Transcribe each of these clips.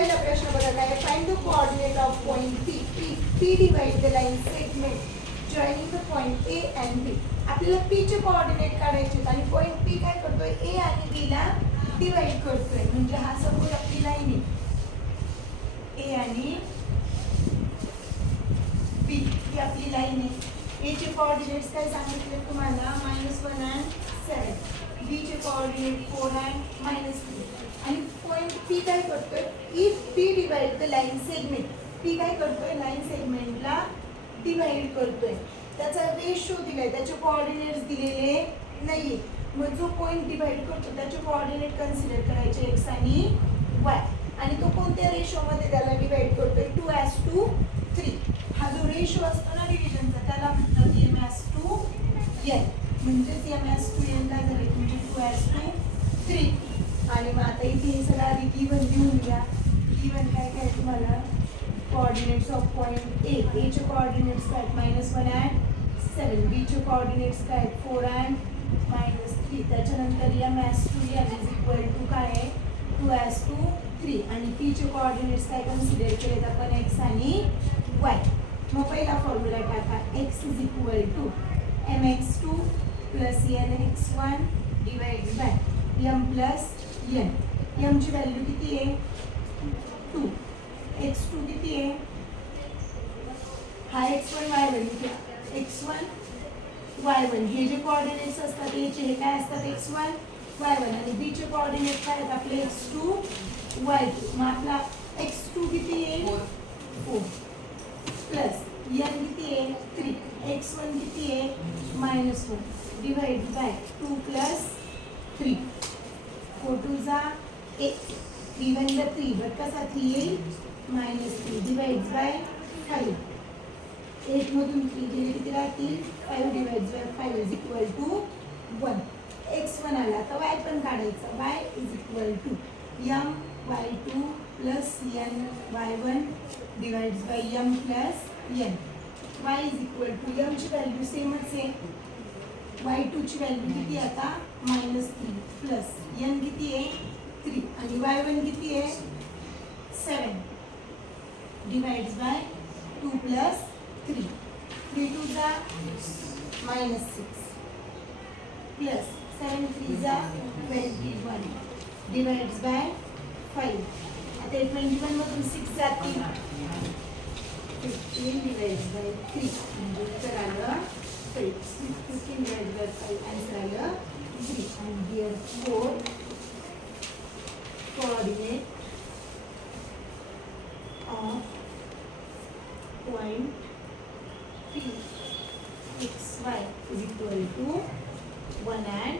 पहिला प्रश्न बघा काय, find the coordinate of point P. P divide the line segment joining the point A and B. आपल्याला P चे कोऑर्डिनेट काढायचे आणि पॉइंट पी काय करतोय, ए आणि बी ला डिवाइड करतोय. म्हणजे हा सपोज आपली लाईन आहे, ए आणि बी ही आपली लाईन आहे. ए चे कोऑर्डिनेट्स काय सांगितले तुम्हाला, -1 and 7. बी चे कोऑर्डिनेट 4 and -3. आणि पॉइंट पी काय करतोय, if P divide the line segment. P काय करतोय, लाईन सेगमेंटला डिवाइड करतोय. त्याचा रेशो दिलाय, त्याचे कोऑर्डिनेट्स दिलेले नाहीये. मग जो पॉइंट डिवाइड करतो त्याचे कोऑर्डिनेट कन्सिडर करायचे एक्स आणि वाय. आणि तो कोणत्या रेशोमध्ये त्याला डिवाइड करतोय, 2:3. हा जो रेशो असतो ना डिव्हिजनचा त्याला म्हणतात M/N. म्हणजेच M/N काय झाले तुमचे 2:3. आणि मग आता इथे हे सगळं आधी गिवन लिहून घ्या. गिवन काय काय तुम्हाला, coordinates of point A. A चे कोऑर्डिनेट्स काय, -1 and 7. बी चे कोऑर्डिनेट्स काय, 4 and -3. त्याच्यानंतर M/N इज इक्वल टू काय आहे, 2:3. आणि पी चे कोऑर्डिनेट्स काय कन्सिडर केलेत आपण, एक्स आणि वाय. मग पहिला फॉर्म्युला टाका, x is equal to mx2 plus nx1 divide by m plus n. m ची व्हॅल्यू किती आहे, 2. x2 किती आहे, हा x1 y1 इथे x1 y1. हे जे कोऑर्डिनेट्स असतात याचे हे काय असतात, x1 y1. आणि b चे कोऑर्डिनेट काय आहेत आपले, x2 y2. मग आपला x2 किती आहे, 4 प्लस n किती आहे, 3. x1 किती आहे, -1 डिवाइड बाय 2 प्लस 3. 4 2 जा 8. 3 1 जा 3. बट कसा 3 येईल, -3 डिवाइड बाय 5. 8 मधून 3 गेले किती राहतील, 5 divide by 5 is equal to 1. x1 आला तर y पण काढायचा. y is equal to m y2 plus n y1 divides by m plus n. y is equal to m ची व्हॅल्यू सेमच आहे, y2 ची व्हॅल्यू किती आता, -3 प्लस n किती आहे, 3. आणि y1 किती आहे, 7 डिवाइड्स बाय 2 प्लस 3. 3 2 जा -6 प्लस 7 3 जा 21 डिवाइड्स बाय 5. आता 21 मधून 6 जातील, 15 डिवाइड्स बाय 3. म्हणजे उत्तर आलं 15 डिवाइड्स बाय 5 आन्सर आलं 3. आणि here 4 coordinate of point P x y is equal to 1 and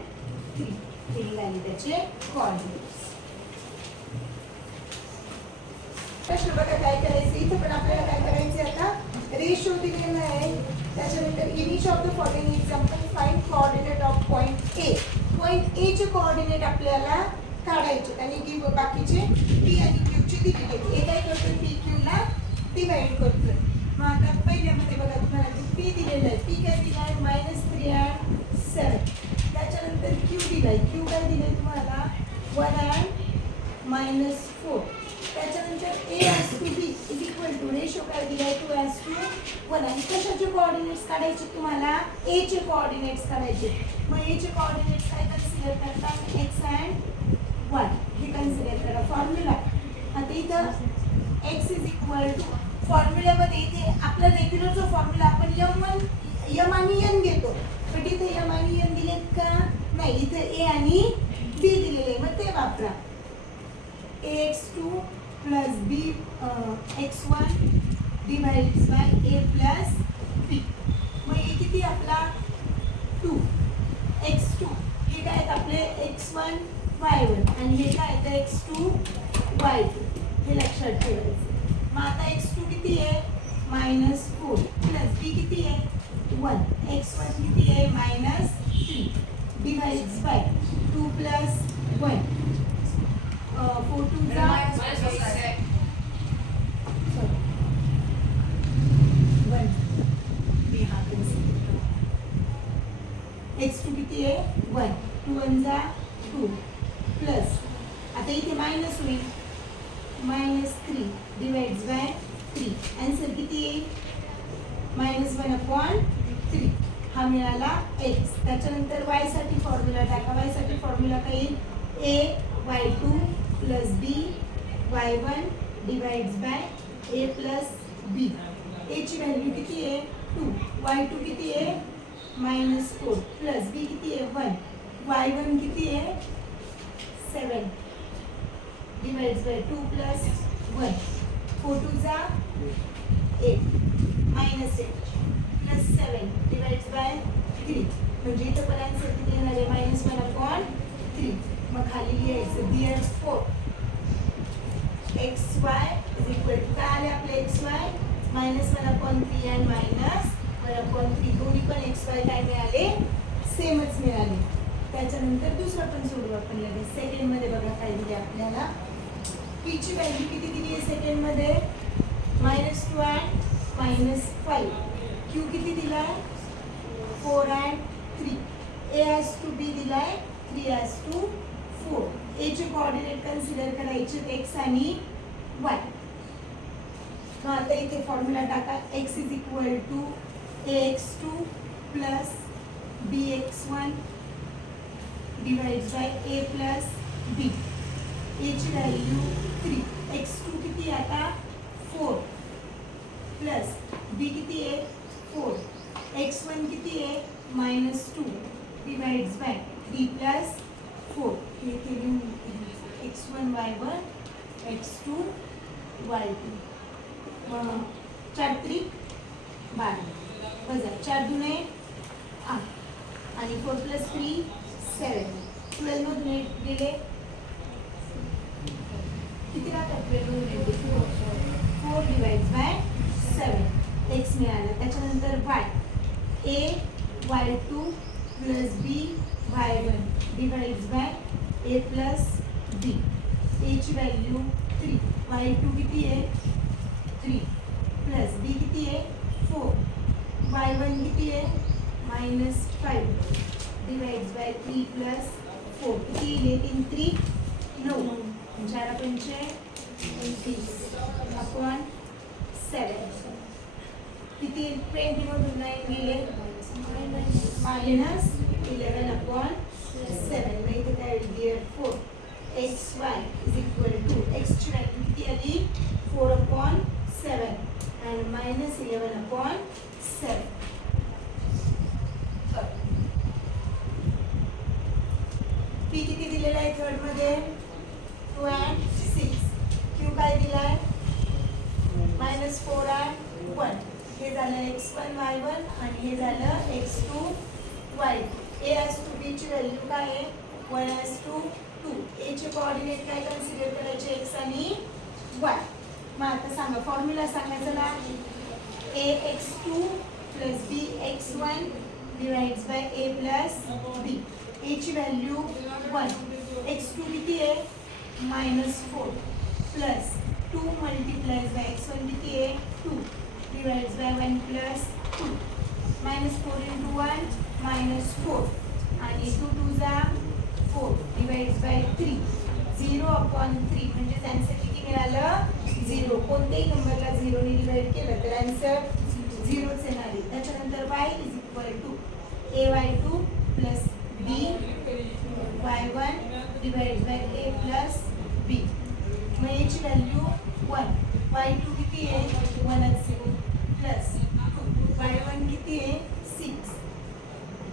3. हे झाले त्याचे कोऑर्डिनेट्स. प्रश्न बघा काय करायचं, इथे पण आपल्याला काय करायचं आता, रेशो दिलेला आहे. त्याच्यानंतर in each of the following example find coordinate of point A. Point A चे कोऑर्डिनेट आपल्याला काढायचे आणि गिव बाकीचे पी आणि क्यू चे दिलेले. ए काय करतोय, पी क्यू ला डिवाइड करतोय. मग आता पहिल्यामध्ये बघा तुम्हाला पी दिलेलं आहे, पी काय दिलाय, -3 and 7. त्याच्यानंतर क्यू दिलाय, क्यू काय दिलाय तुम्हाला, 1 and -4. त्याच्यानंतर A S to B is equal to ratio काय दिलाय, 2:1. आणि कशाचे कोऑर्डिनेट्स काढायचे तुम्हाला, ए चे कोऑर्डिनेट्स काढायचे. मग ए चे कोऑर्डिनेट्स काय कन्सिडर करतात, एक्स अँड वाय. हे कन्सिडर करा. फॉर्म्युला आता इथं एक्स इज इक्वल टू, फॉर्म्युल्यामध्ये इथे आपला रेग्युलर जो फॉर्म्युला आपण m आणि n घेतो, पण इथे m आणि n दिलेत का, नाही. इथे ए आणि बी दिलेले, मग ते वापरा. ax2 plus b x1 divides by a plus b. मग हे किती आपला 2. x2 हे काय आपले x1 y1 आणि हे काय तर x2 y2. हे लक्षात ठेवायचं. मग आता x2 किती आहे, -4 प्लस b किती आहे, 1. x1 किती आहे, -3 डिवाइड्स बाय 2 प्लस 1. 4 2 जा x2 किती आहे, 1. 2 1 जा 2 प्लस आता इथे मायनस होईल, -3 डिवाइड्स बाय 3. आन्सर किती येईल? -1/3. हा मिळाला x. त्याच्यानंतर y साठी फॉर्म्युला टाका. y साठी फॉर्म्युला काय येईल? a y2 plus b y1 divides by a plus b. a ची व्हॅल्यू किती आहे? 2. y2 किती आहे? -4 प्लस b किती आहे? 1. y1 किती आहे? 7 डिवाइड्स बाय 2 प्लस 1. 4 2 जा 8 -8 प्लस 7 डिवाइड्स बाय 3. म्हणजे इथं पण आन्सर किती येणार आहे? -1/3. मग खाली लिहायचं therefore xy is equal to काय आले आपले xy? -1/3 आणि -1/3. दोन्ही पण xy काय मिळाले? सेमच मिळाले. त्याच्यानंतर दुसरं पण सोडू आपण लगेच. सेकंड मध्ये बघा काय दिले आपल्याला. p ची व्हॅल्यू किती दिली आहे सेकंड मध्ये? -2 and -5. q किती दिलाय? 4 and 3. a has to b दिलाय 3 has to 4. a चे कोऑर्डिनेट कन्सिडर करायचे x आणि y. मग आता इथे फॉर्म्युला टाका. x is equal to ax2 plus bx1 divides by a plus b. a ची व्हॅल्यू 3. x2 किती आता? 4 प्लस b किती आहे? 4. x1 किती आहे? -2 डिवाइड्स बाय b प्लस 4. हे लिहून x1 y1 x2 y2. 4 त्रिक 12 वजा 4 दुने 8 आणि 4 प्लस 3 7. 12 मधून 8 गेले किती राहतात? 12 मधून 8 4 डिवाइड्स बाय 7 x मिळाला. त्याच्यानंतर y a y2 plus b y1 divides by a plus b. a ची व्हॅल्यू 3. y2 किती आहे? 3 प्लस b किती आहे? 4. y1 किती आहे? -5 डिवाइड्स बाय 3 प्लस 4. किती येईल? 3 3 9. 4 पंचे 29 अपॉन 7. किती? 20 मधून 9 गेले -11 अपॉन 7. मग इथे काय येईल? 4 xy is equal to x ची व्हॅल्यू किती आली? 4/7 and -11/7. p किती दिलेला आहे थर्ड मध्ये? 2 and 6. q काय दिलाय? -4 and 1. हे झालं x1 y1 आणि हे झालं x2 y2. a has to b ची व्हॅल्यू काय आहे? 1 has to 2. a चे कोऑर्डिनेट काय कन्सिडर करायचे? x आणि y. मग आता सांगा फॉर्म्युला सांगायचं ना. ax2 plus bx1 divides by a plus b. a ची व्हॅल्यू 1. x2 किती आहे? -4 प्लस 2 मल्टिप्लाइज बाय x1 किती आहे? 2 डिवाइड्स बाय 1 प्लस 2. -4 into 1 -4 आणि 2 2 जा 4 डिवाइड्स बाय 3. 0/3 म्हणजे आन्सर किती मिळालं? 0. कोणत्याही नंबरला 0 ने डिवाइड केलं तर आन्सर 0च येणार आहे. त्याच्यानंतर y is equal to ay2 plus b y1 divides by a plus b. मग a ची व्हॅल्यू 1. y2 किती आहे? 1च आहे प्लस y1 किती आहे? 6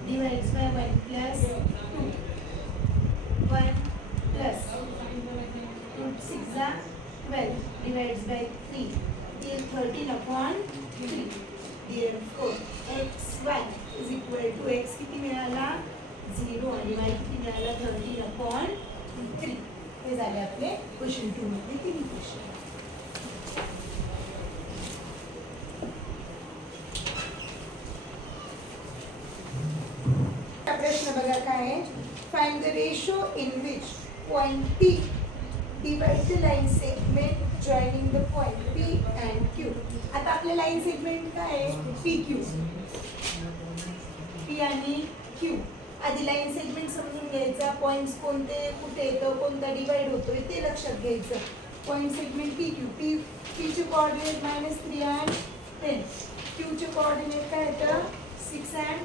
डिवाइड्स बाय 1 प्लस 2. 1 प्लस 6 जा 12 divides by 3. 13/3. Therefore xy is equal to x किती मिळाला? 0 आणि y किती मिळाला? 13/3. हे झाले आपले क्वेश्चन 2 मध्ये 3 क्वेश्चन. प्रश्न बघा काय आहे. Find the ratio in which point P divide the line segment joining the point P and Q. आता आपले लाइन सेगमेंट काय आहे? PQ. P आणि Q. आधी लाइन सेगमेंट समजून घ्यायचा. पॉइंट्स कोणते कुठे येतं, कोणता डिवाइड होतोय ते लक्षात घ्यायचं. Point segment P Q. P चे कोऑर्डिनेट -3 and 10. क्यू चे कोऑर्डिनेट काय येतं 6 and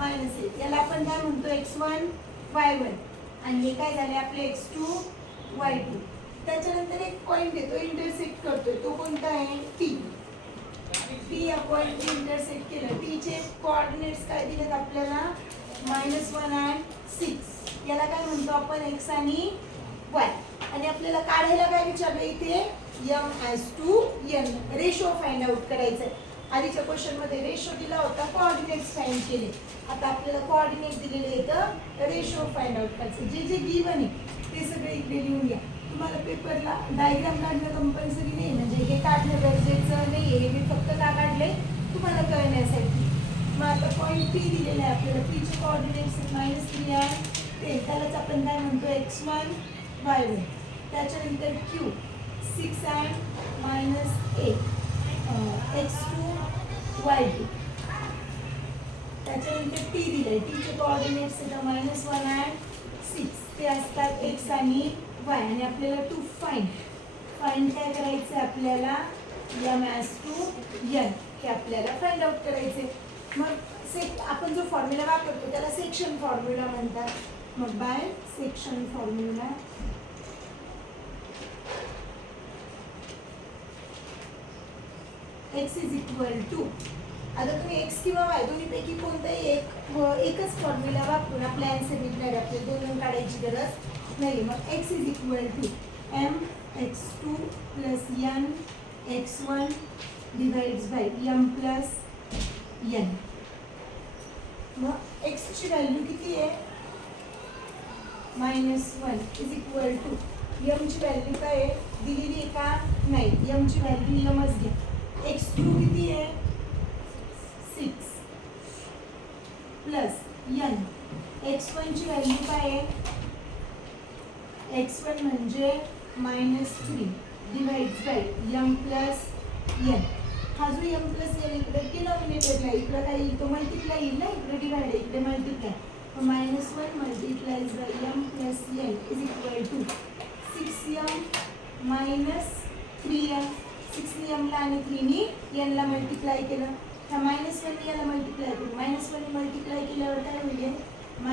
-8. याला आपण काय म्हणतो x1 y1 आणि हे काय झाले आपले x2 y2. त्याच्यानंतर एक पॉईंट येतो इंटरसेक्ट करतोय, तो कोणता आहे T. T या पॉईंट इंटरसेक्ट केलं. T चे कोऑर्डिनेट्स काय दिलेत आपल्याला -1 and 6. याला काय म्हणतो आपण x आणि y. आणि आपल्याला काढायला काय विचारलं इथे m/n रेशो फाइंड आउट करायचं. आधीच्या क्वेश्चन मध्ये रेशो दिला होता, कोऑर्डिनेट्स फाइंड केले. आता आपल्याला कोऑर्डिनेट दिलेले आहेत, रेशो फाइंड आउट करायचं. जे जे गिवन आहे ते सगळे इकडे लिहून घ्या. तुम्हाला पेपरला डायग्राम काढणं कंपल्सरी नाही, म्हणजे हे काढणं गरजेचं नाही आहे. मी फक्त का काढले तुम्हाला कळण्यासाठी. मग आता पॉईंट पी दिलेला आहे आपल्याला. पी चे कोऑर्डिनेट्स -3 and 10. त्यालाच आपण काय म्हणतो x1 y1. त्याच्यानंतर क्यू 6 and -8 x2 y2. त्याच्यानंतर टी दिले. टी चे कोऑर्डिनेट्स येतात -1 and 6. ते असतात x आणि y. आणि आपल्याला टू फाइंड काय करायचं आपल्याला m/2 n हे आपल्याला फाइंड आउट करायचे. मग आपण जो फॉर्म्युला वापरतो त्याला सेक्शन फॉर्म्युला म्हणतात. मग by section formula x is equal to, आता तुम्ही x किंवा y दोन्हीपैकी कोणताही एकच फॉर्म्युला वापरून आपला आन्सर निघणार. आपल्याला दोन काढायची गरज नाही. मग x is equal to mx2 plus n x1 divides by m plus n. मग x ची व्हॅल्यू किती आहे -1 इज इक्वल टू m ची व्हॅल्यू काय आहे दिलेली आहे का नाही. m ची व्हॅल्यू mच घ्या. x2 किती आहे 6 प्लस n. x1 ची व्हॅल्यू काय आहे x1 म्हणजे -3 divides by m plus n. हा जो m प्लस n इकडे डिनॉमिनेटरला इकडे काय येईल तो मल्टिप्लाय येईल ना, इकडे डिवाइड इकडे multiply. -1 multiplies by m plus n is equal to 6m -3m. 6 ने m ला आणि 3 ने n ला मल्टिप्लाय केलं. ह्या -1 ने याला मल्टिप्लाय करू. -1 ने मल्टिप्लाय केल्यावर काय होईल -m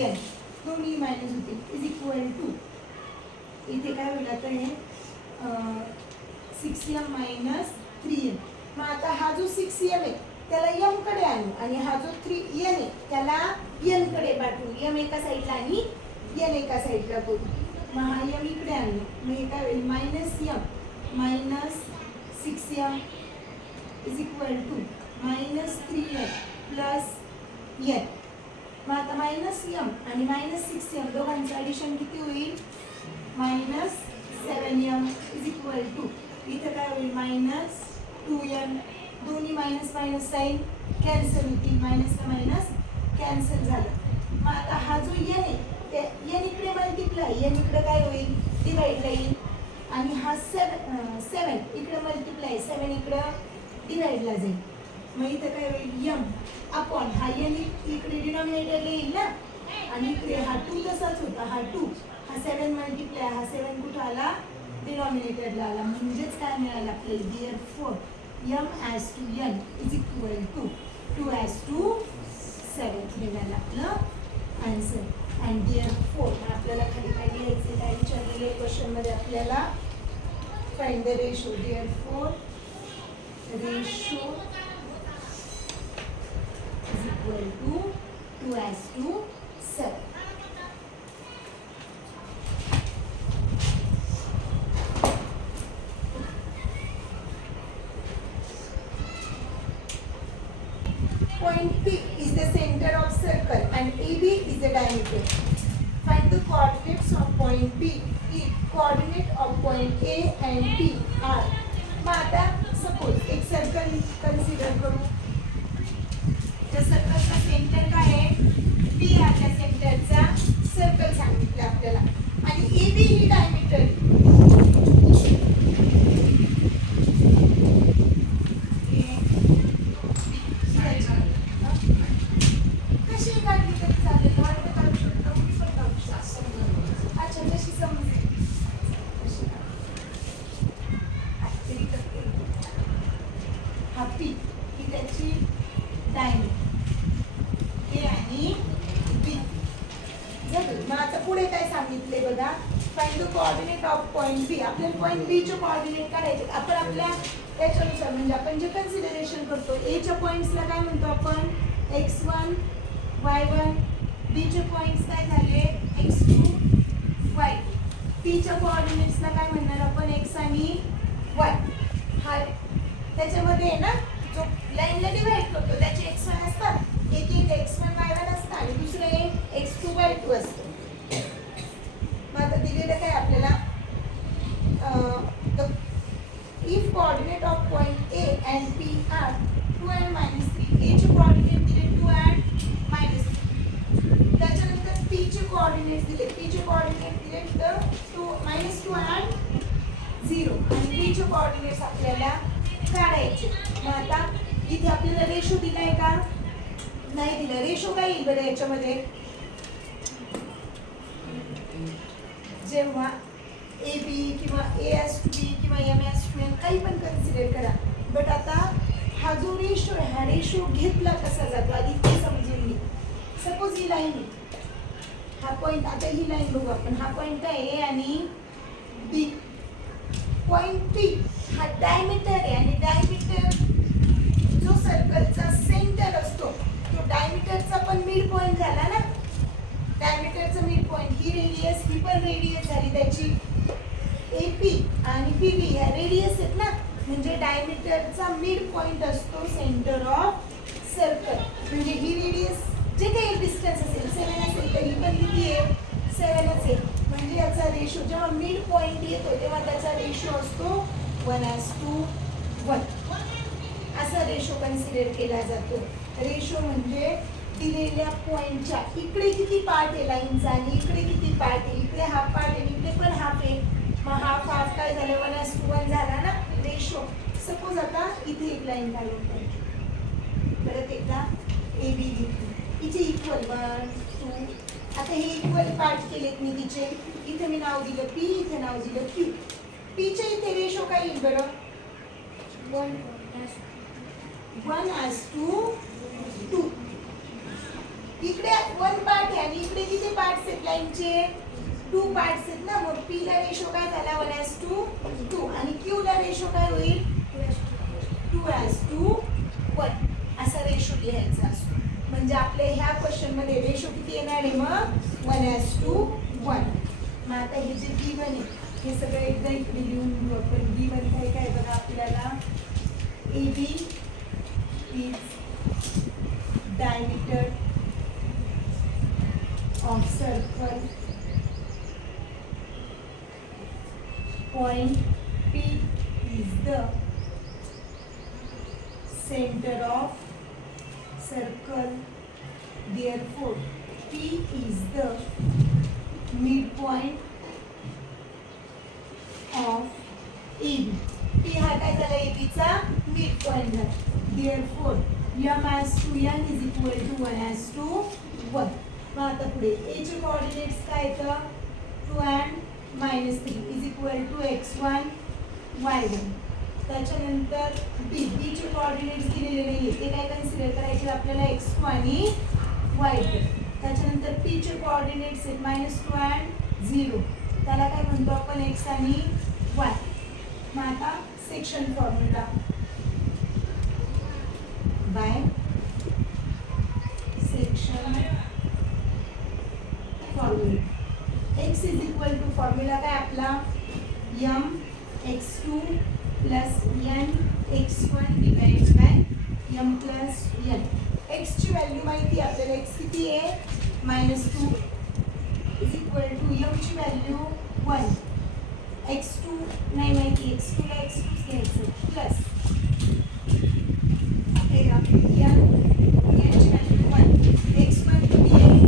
-n दोन्ही मायनस होतील इज इक्वल टू इथे काय होईल आता हे 6m - 3m. मग आता हा जो 6m आहे त्याला m कडे आणू आणि हा जो 3n आहे त्याला n कडे पाठवू. m एका साईडला आणि n एका साईडला करू. मग हा m इकडे आणू. मग हे काय होईल -m - 6m is equal to -3m plus n. मग आता -m आणि -6m दोघांचं ॲडिशन किती होईल -7m इज इक्वल टू इथं काय होईल -2m. दोन्ही मायनस मायनस साईन कॅन्सल होतील. मायनस का मायनस कॅन्सल झालं. मग आता हा जो n आहे ते n इकडे मल्टिप्लाय n इकडे काय होईल डिवाइडला येईल. आणि हा 7 इकडे मल्टिप्लाय 7 इकडं डिवाइडला जाईल. मग इथं काय होईल m अपॉन हा n इकडे डिनॉमिनेटरला येईल ना, आणि इकडे हा 2 तसाच होता. हा 2 हा 7 मल्टिप्लाय हा 7 कुठं आला डिनॉमिनेटरला आला. म्हणजेच काय मिळालं आपल्याला therefore m/n is equal to 2/7 मिळालं आपलं आन्सर. अँड देअरफॉर आपल्याला खाली काय लिहायचं काय विचारलेले क्वेश्चनमध्ये आपल्याला find the ratio. Therefore ratio is equal to 2/7. Point P is the center of circle and AB is the diameter. Find the coordinates of point P. If coordinate of point A and B are. मग आता suppose एक circle consider करू. त्या सर्कलचा centre काय आहे P हा त्या सेंटरचा सर्कल सांगितलं आपल्याला आणि AB ही डायमीटर. कशी काढली तरी चालेल. वाटतं काढू शकतो मी पण काढू शकतो. अच्छा जशी समजेल कोऑर्डिनेट ऑफ पॉईंट बी. आपल्याला पॉईंट बी चे कोऑर्डिनेट काढायचे. आपण आपल्या त्याच्यानुसार म्हणजे आपण जे कन्सिडरेशन करतो ए च्या पॉईंट्सला काय म्हणतो आपण x1 y1, बी चे पॉईंट्स काय झाले x2 y2, पी च्या कोऑर्डिनेट्सला काय म्हणणार आपण x आणि y. हा त्याच्यामध्ये आहे ना जो लाईनला डिवाइड करतो त्याचे x1 असतात, एक x1 y1 असतं आणि दुसरं एक x2 y2 असतं. मग आता दिलेलं काय आपल्याला if coordinate of point A and P are 2 and -3, A चे coordinate दिले 2 and -3. त्याच्यानंतर P चे coordinates दिले, P चे coordinate दिले तर 2 -2 and 0 आणि B चे coordinates आपल्याला काढायचे. मग आता इथे आपल्याला रेशो दिलाय का नाही दिला. रेशो काय येईल बरं याच्यामध्ये जेव्हा ए बी किंवा ए एस टू बी किंवा एम एस टू एम काही पण कन्सिडर करा. बट आता हा जो रेशो आहे हा रेशो घेतला कसा जातो आधी ते समजून घे. सपोज ही लाईन आहे, हा पॉईंट, आता ही लाईन बघू आपण. हा पॉईंट काय ए आणि बी. पॉईंट पी हा डायमीटर आहे आणि डायमीटर जो सर्कलचा सेंटर असतो तो डायमीटरचा पण मिड पॉईंट झाला ना. डायमीटरचा मिड पॉईंट ही रेडियस ही पण रेडियस झाली त्याची. AP आणि PB ह्या रेडियस आहेत ना, म्हणजे डायमीटरचा मिड पॉइंट असतो सेंटर ऑफ सर्कल. म्हणजे ही रेडियस जे काही डिस्टन्स असेल 7 असेल तर ही पण किती आहे 7 असेल. म्हणजे याचा रेशो जेव्हा मिड पॉइंट येतो तेव्हा त्याचा रेशो असतो 1:1. असा रेशो कन्सिडर केला जातो. रेशो म्हणजे दिलेल्या पॉइंटच्या इकडे किती पार्ट आहे लाईनचा आणि इकडे किती पार्ट आहे. इकडे हाफ पार्ट आहे इकडे पण हाफ आहे. मग हाफ हाफ काय झालं 1:1 झाला ना रेशो. सपोज आता इथे एक लाईन काढून पाहिजे, परत एकदा ए बी घेतली, इथे इक्वल 1 2. आता हे इक्वल पार्ट केलेत मी तिचे. इथे मी नाव दिलं पी, इथे नाव दिलं क्यू. पीचे इथे रेशो काय येईल बरं 1:2. इकडे 1 पार्ट आहे आणि इकडे किती पार्ट्स आहेत लाईनचे 2 पार्ट्स आहेत ना. मग पी ला रेशो काय झाला 1:2 आणि क्यू ला रेशो काय होईल 2:1. असा रेशो लिहायचा असतो. म्हणजे आपल्या ह्या क्वेश्चन मध्ये रेशो किती येणार आहे मग 1:1. मग आता हे जे B1 आहे हे सगळं एकदा इकडे लिहून घेऊ आपण. B1 काय काय बघा आपल्याला AB is diameter of circle, point P is the center of circle, therefore P is the midpoint of AB. P हा काय झाला AB चा midpoint झाला. therefore m/n is equal to 1:1. मग आता पुढे A चे कोऑर्डिनेट्स काय येतं 2 and -3 is equal to x1 y1. त्याच्यानंतर B चे कोऑर्डिनेट्स दिलेले नाहीये ते काय कन्सिडर करायचे आपल्याला x2 आणि y2. त्याच्यानंतर P चे कोऑर्डिनेट्स आहेत -2 and 0. त्याला काय म्हणतो आपण x आणि y. मग आता section formula by section formula. x is equal to formula काय आपला m x2 plus n x1 divide by m plus n. x ची व्हॅल्यू माहिती आहे आपल्याला x किती आहे -2 इज इक्वल टू m ची व्हॅल्यू 1. x2 नाही माहिती x2 ला x2 घ्यायचं प्लस हे n ची व्हॅल्यू 1. x1 किती आहे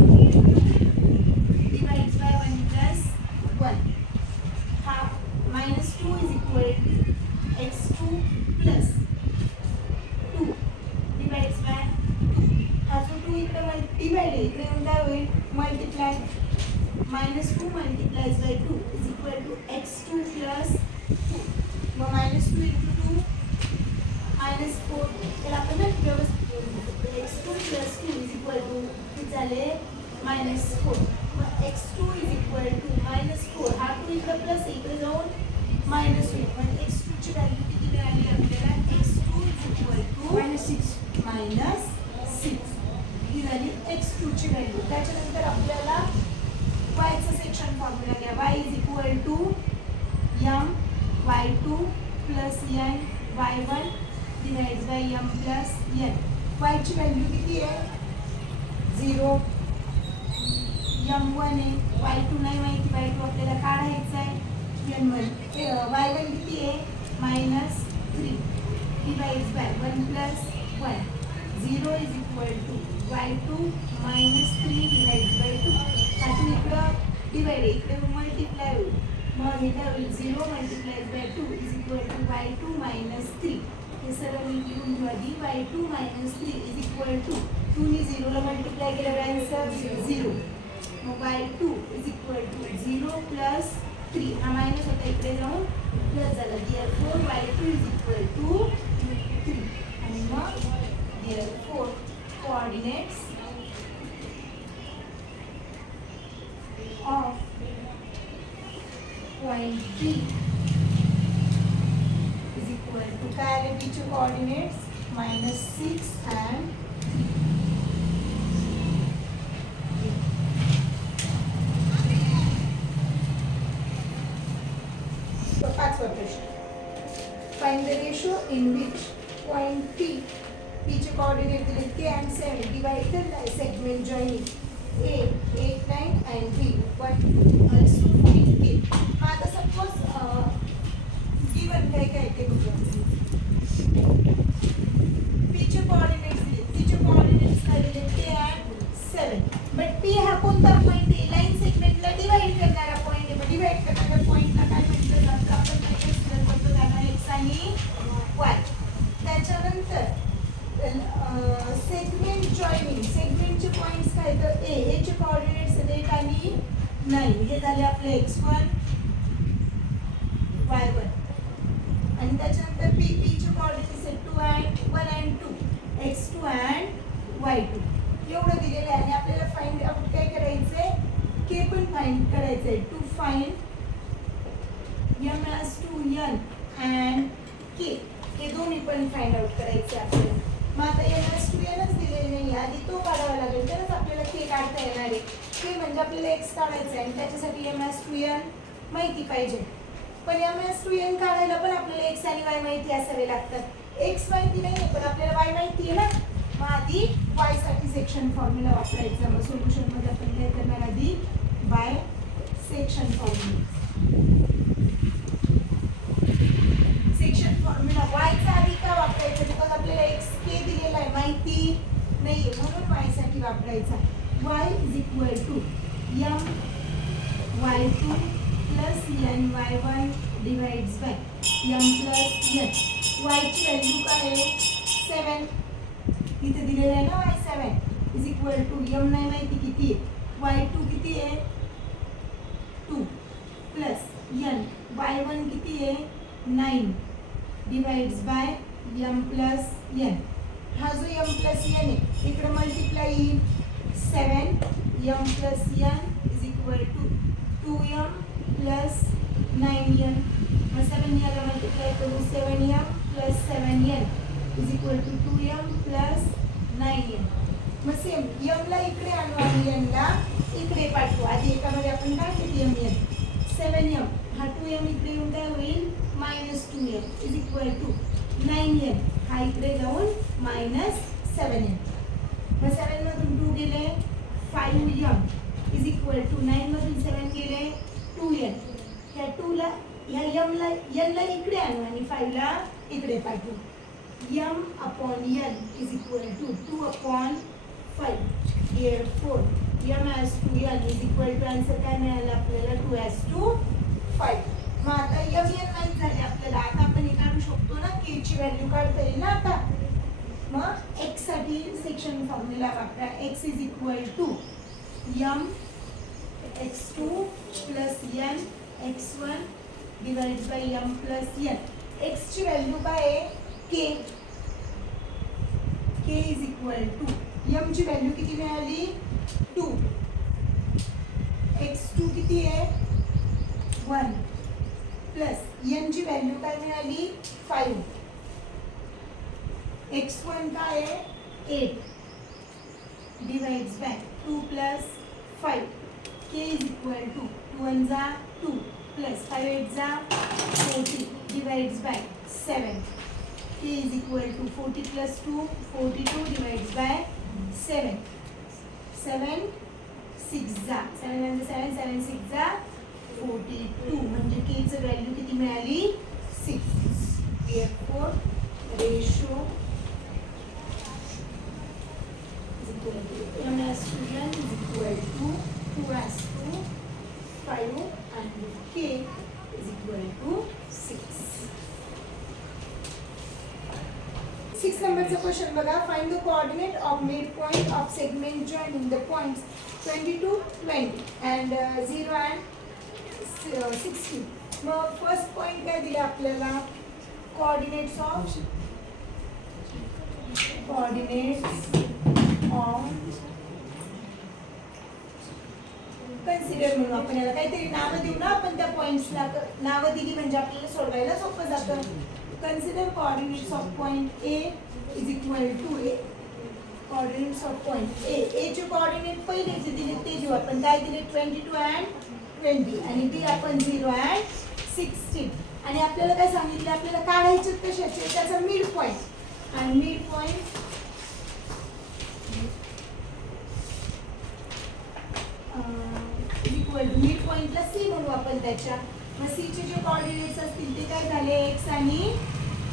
divides by 1 plus 1. हा -2 is equal to x2 plus 2 divides by 2. हा जो 2 इकडे डिवाइड आहे इकडे येऊन काय होईल multiply. -2 multiplies by 2 is equal to x2 plus 2. मग -2 into 2 -4. त्याला आपण व्यवस्थित x2 plus 2 is equal to किती झाले -4. x2 is equal to -4. हा 2 इकडे प्लस इकडे जाऊन मायनस होईल. पण x2 ची व्हॅल्यू किती मिळाली आपल्याला? x2 is equal to minus 6 ही झाली x2 ची व्हॅल्यू. त्याच्यानंतर आपल्याला y चा सेक्शन फॉर्म्युला घ्या. y is equal to m y2 plus n y1 divides by m plus n. y ची व्हॅल्यू किती आहे? 0. m1 आहे, y2 नाही माहिती, y2 आपल्याला काढायचा आहे. y1 किती आहे? Minus 3 divides by 1 plus 1. 0 is equal to y2 minus 3 divides by 2. आता इकडं डिवाइड, इकडे मल्टिप्लाय होईल. मग हे काय होईल? 0 multiply by 2 is equal to y2 minus 3. हे सर्व मी लिहून घेऊ आधी. y2 minus 3 is equal to 2 ने 0 ला मल्टिप्लाय केल्यावर आन्सर 0. मग y2 is equal to 0 plus 3. हा मायनस होता, इकडे जाऊन प्लस झाला. therefore y2 is equal to 3. आणि मग therefore coordinates of point P is equal to काय आले P चे coordinates? -6 and 3. पाचवा प्रश्न. Find the ratio in which point P चे coordinate दिले K and 7 divided by segment joining A 8, 9 and B, but also find K. आता suppose given काय ते बघूया. P चे coordinates दिले, P चे coordinates काय दिले? K and 7. But P हा कोणता पॉइंट आहे? लाईन सेगमेंटला डिवाइड करणारा पॉइंट आहे. डिवाइड करणाऱ्या पॉइंटला काय म्हटलं जातं? आपण कन्सिडर करतो त्याला x आणि y. त्याच्यानंतर सेगमेंट जॉइनिंग, सेगमेंटचे पॉइंट्स काय? तर ए चे कोऑर्डिनेट्स 8 आणि 9. हे झाले आपले x1 y1. आणि त्याच्यानंतर p चे coordinates 2 and 1 and 2, x2 and y2. एवढं दिलेलं आहे. आणि आपल्याला फाइंड आउट काय करायचंय? k पण फाइंड करायचंय. To find m as to n and k. हे दोन्ही पण फाइंड आउट करायचे आपल्याला. मग आता m as to n च दिलेले नाही, आधी तो काढावा लागेल, तरच आपल्याला k काढता येणार आहे. k म्हणजे आपल्याला x काढायचं आहे आणि त्याच्यासाठी m as to n माहिती पाहिजे. पण m as to n काढायला पण आपल्याला x आणि y माहिती असावे लागतात. x माहिती नाही पण आपल्याला y माहिती आहे ना. मग आधी y साठी सेक्शन फॉर्म्युला वापरायचा. मग सोल्युशन मध्ये आपण काय करणार? आधी bye section formula. Section formula y चा आधी का वापरायचा? बिकॉज आपल्याला x k दिलेला आहे, माहिती नाहीये, म्हणून y साठी वापरायचा. y is equal to m y2 plus n y1 divides by m plus n. y ची व्हॅल्यू काय आहे? 7. इथे दिलेलं आहे ना y 7 is equal to m नाही माहिती किती आहे, y2 किती आहे? 2 प्लस n y1 किती आहे? 9 divides by m plus n. हा जो m प्लस n आहे इकडे मल्टिप्लाय येईल. 7 m plus n is equal to 2m plus 9n. मग 7 याला मल्टिप्लाय करू. 7m plus 7n is equal to 2m plus 9n. मग सेम m ला इकडे आणू आणि n ला इकडे पाठवू. आधी एकामध्ये आपण काय केली m 7m, हा 2m इकडे येऊन काय होईल? -2m is equal to 9n. हा इकडे जाऊन -7n. मग 7 मधून 2 गेले 5m इज इक्वल टू 9 मधून 7 गेले 2n. ह्या 2 ला ह्या m ला n ला इकडे आणू आणि 5 ला इकडे पाठवू. m upon n is equal to 2 upon 5. Therefore m as to n is equal to answer काय मिळालं आपल्याला? 2 as to 5. मग आता m n माहित झाले आपल्याला. आता आपण हे काढू शकतो ना, k ची व्हॅल्यू काढता येईल ना आता. मग x साठी सेक्शन फॉर्म्युला वापरा. x is equal to m x2 plus n x1 divided by m plus n. x ची व्हॅल्यू काय आहे? k. k is equal to m ची व्हॅल्यू किती मिळाली? 2. x2 किती आहे? 1 प्लस एन ची व्हॅल्यू काय मिळाली 5, x1 काय आहे 8 divides by 2 plus 5 k is equal to 2 1 जा 2 प्लस 5 8 जा 40 divides by 7 k is equal to 40 plus 2 42 divides by 7 7 6 जा 7 1 7 7 6 जा 42 म्हणजे k चं व्हॅल्यू किती मिळाली 6. therefore ratio is equal to 1:1 is equal to 2:5 and k is equal to 6. 6 नंबरचा question बघा. Find the coordinate of mid point of segment joining the points 22 20 and 0 and 16. मग first point काय दिले आपल्याला coordinates of consider म्हणून आपण याला काहीतरी नाव देऊ ना. आपण त्या पॉइंट्सला नावं दिली म्हणजे आपल्याला सोडवायला सोपं जातं. Consider coordinates of point A is equal to A. Coordinates of point A. A चे कोऑर्डिनेट पहिले जे दिले ते देऊ आपण. काय दिले 22 and 20 आणि बी आपण 0 and 16. आणि आपल्याला काय सांगितलं आपल्याला काढायचे कशाचे त्याचा मिड पॉइंट. आणि mid point equal to mid पॉइंटला सी म्हणू आपण त्याच्या. मग सी चे जे कोऑर्डिनेट्स असतील ते काय झाले x आणि y.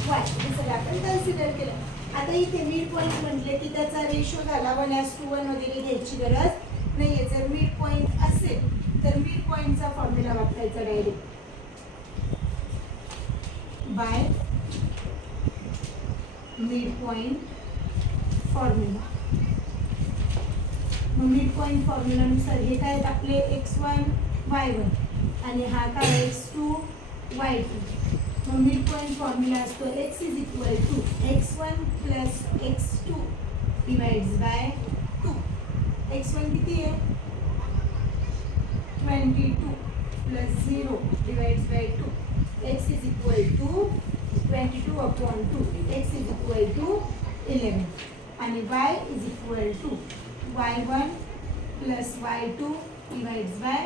हे सगळं आपण कन्सिडर केलं. आता इथे मिड पॉइंट म्हटले की त्याचा रेशो झाला 1:1 वगैरे घ्यायची गरज नाहीये. जर मिड पॉइंट असेल तर मिड पॉइंटचा फॉर्म्युला वापरायचा direct by mid point formula. मग मिड पॉइंट फॉर्म्युलानुसार हे काय आहेत आपले x1 y1 आणि हा काय x2 y2. मग मिड पॉइंट फॉर्म्युला असतो x is equal to x1 plus x2 divides by 2. x1 किती आहे 22 plus 0 divides by 2. x is equal to 22/2. x is equal to 11 आणि y is equal to y1 plus y2 divides by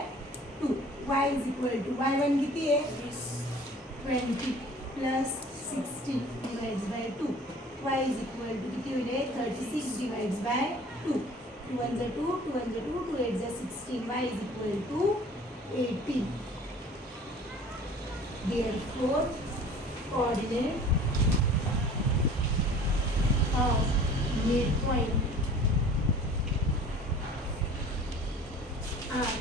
2. y is equal to y1 किती आहे 20 plus 16 divides by 2. y is equal to किती होईल 36 divides by 2. 2 1 जा 2 2 1 जा 2 2 8 जा 16. y is equal to 18. Therefore, coordinate of midpoint are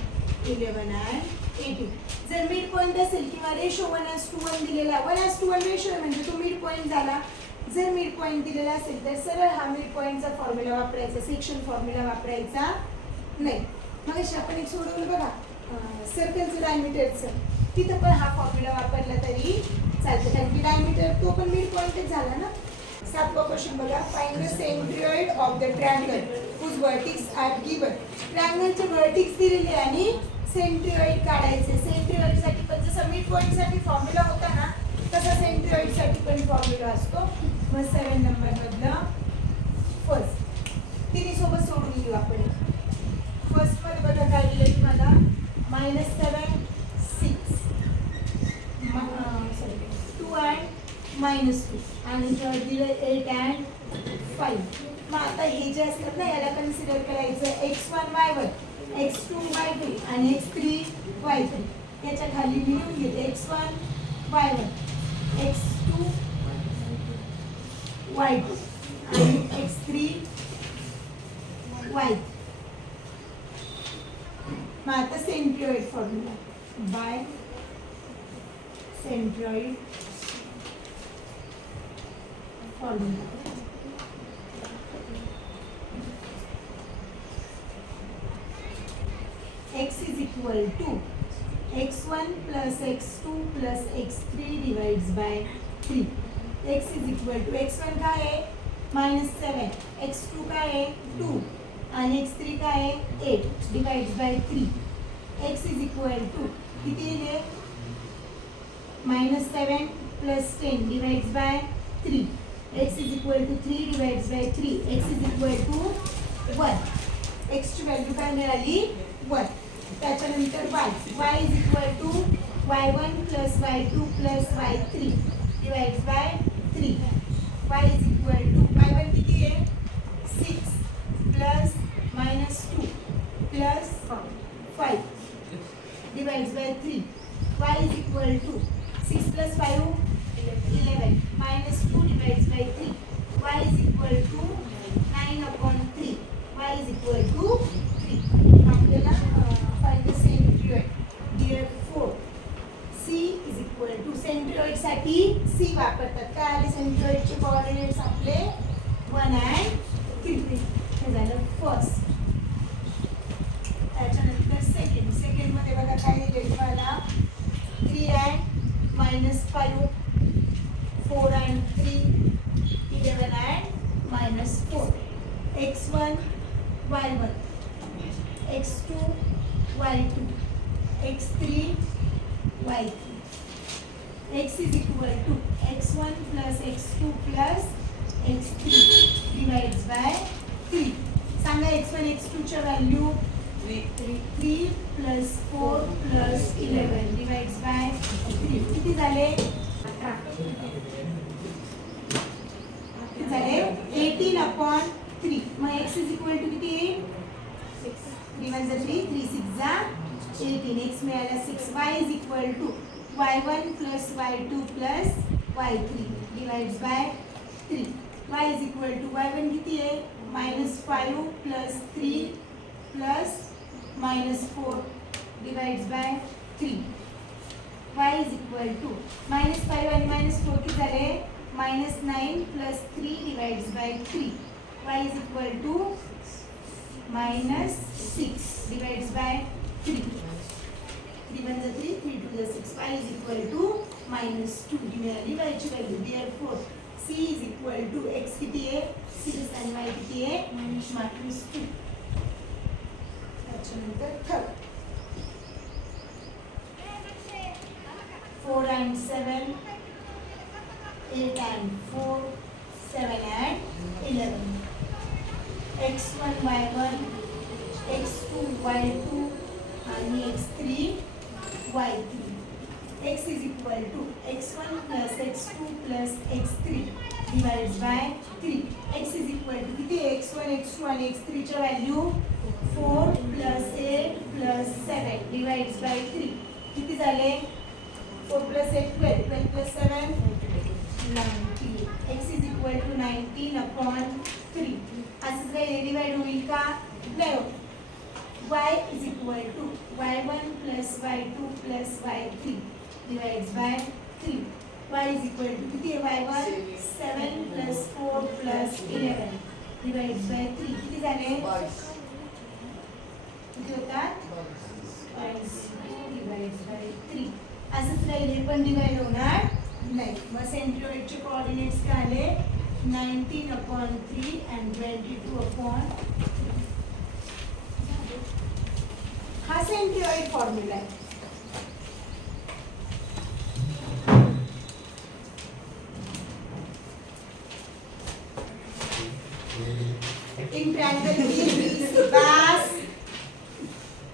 11 and 18. जर mid point असेल किंवा रेशो 1:1 दिलेला 1:1 रेशो म्हणजे तो मिड पॉइंट झाला. जर मिड पॉइंट दिलेला असेल तर सरळ हा मिड पॉइंटचा फॉर्म्युला वापरायचा. सेक्शन फॉर्म्युला वापरायचा नाही. मग अशी आपण एक सोडवलं बघा सर्कलचं डायमीटरचं. तिथं पण हा फॉर्म्युला वापरला तरी चालतं कारण की डायमीटर तो पण मिड पॉइंटच झाला ना. 7वा क्वेश्चन बघा. Find the centroid of the triangle whose vertex are given. ट्रायंगलचे व्हर्टेक्स दिलेले आणि सेंट्रिओइड काढायचे. सेंट्रिओइडसाठी पण जसं मिड पॉइंटसाठी फॉर्म्युला होता ना तसा सेंट्रिओइडसाठी पण फॉर्म्युला असतो. मग 7 नंबरमधलं फर्स्ट तिन्ही सोबत सोडून घेऊ आपण. फर्स्टमध्ये बघा काय दिलं तुम्हाला -7 6 2 and -2 आणि जर दिलं 8 and 5. मग आता हे जे असतात ना याला कन्सिडर करायचं x1 y1 x2 y2 आणि x3 y3. याच्या खाली मी लिहून घेते x1 y1 x2 y2 आणि x3 y3. मग आता centroid formula by centroid formula. x is equal to x1 plus x2 plus x3 divides by 3. x is equal to x1 काय आहे -7 x2 काय आहे 2 आणि x3 काय आहे 8 divides by 3. x is equal to किती येईल minus 7 plus 10 divides by 3. X is equal to 3 divides by 3. X is equal to 1. X ची व्हॅल्यू काय मिळाली 1. त्याच्यानंतर y. Y is equal to y1 plus y2 plus y3 divides by 3. Y is equal to y1 किती आहे 6 plus minus 2 plus 5 divides by 3. Y is equal to 6 plus 5 11 minus 2 divides by 3. Y is equal to 9 upon 3. Y is equal to 3. आपल्याला find the centroid. Therefore C is equal to centroid साठी C वापरतात. काय आले centroid चे coordinates आपले 1 and 3. हे झालं first. त्याच्यानंतर सेकंड मध्ये बघा काय दिले तुम्हाला 3 and minus 5 4 and 3 11 and minus 4. x1 y1 x2 y2 x3 y3. X is equal to x1 plus x2 plus x3 divides by 3. सांगा x1 x2 च्या value 3 plus 4 plus 11 divides by 3. किती झाले 18 upon 3. मग x is equal to किती 6. 3 1 3 3 6 18. x मिळाला 6. y is equal to y1 plus y2 plus y3 divides by 3. y is equal to y1 किती आहे minus 5 plus 3 plus minus 4 divides by 3. y is equal to minus 5 and minus 4 किती झाले minus 9 plus 3 divides by 3. Y is equal to minus 6 divides by 3. 3 1 3 3 2 6. Y is equal to minus 2. मिळाली y ची value. Therefore C is equal to x किती आहे 6 and y किती आहे minus 2. त्याच्यानंतर third 4 and 7 8 and 4 7 and 11. x1 y1 x2 y2 and x3 y3. X is equal to x1 plus x2 plus x3 divides by 3. X is equal to किती x1 x2 and x3 च्या value 4 plus 8 plus 7 divides by 3. किती झाले 4 plus 8 12 12 plus 7 19. X is equal to 19 upon 3. असंच काही divide होईल का नाही होत. Y is equal to y1 plus y2 plus y3 divides by 3. Y is equal to किती आहे y1 7 plus 4 plus 11 divides by 3. किती झाले किती होतात 2 divides by 3. असंच राहील हे पण डिवाइड होणार नाही. मग सेंट्रोइडचे कोऑर्डिनेट्स काय आले 19 upon 3 and 22 upon 3. हा सेंट्रोइड फॉर्म्युला आहे. In triangle ABC, bas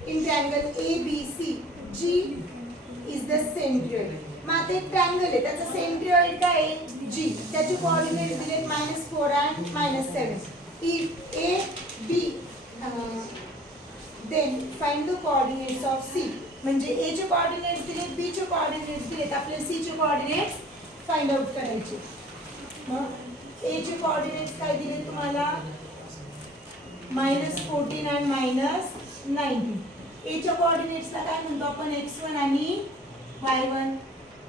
in triangle ABC, G is the centroid. माते एक ट्रायंगल आहे त्याचा सेंट्रोइड काय आहे G. त्याचे कोऑर्डिनेट्स दिलेत -4 and -7. If A B then find the coordinates of C. म्हणजे A चे कोऑर्डिनेट्स दिलेत B चे कोऑर्डिनेट्स दिलेत आपल्याला C चे कोऑर्डिनेट्स फाइंड आउट करायचे. मग A चे कोऑर्डिनेट्स काय दिलेत तुम्हाला -14 and -19. A च्या कोऑर्डिनेट्सला काय म्हणतो आपण x1 आणि y1.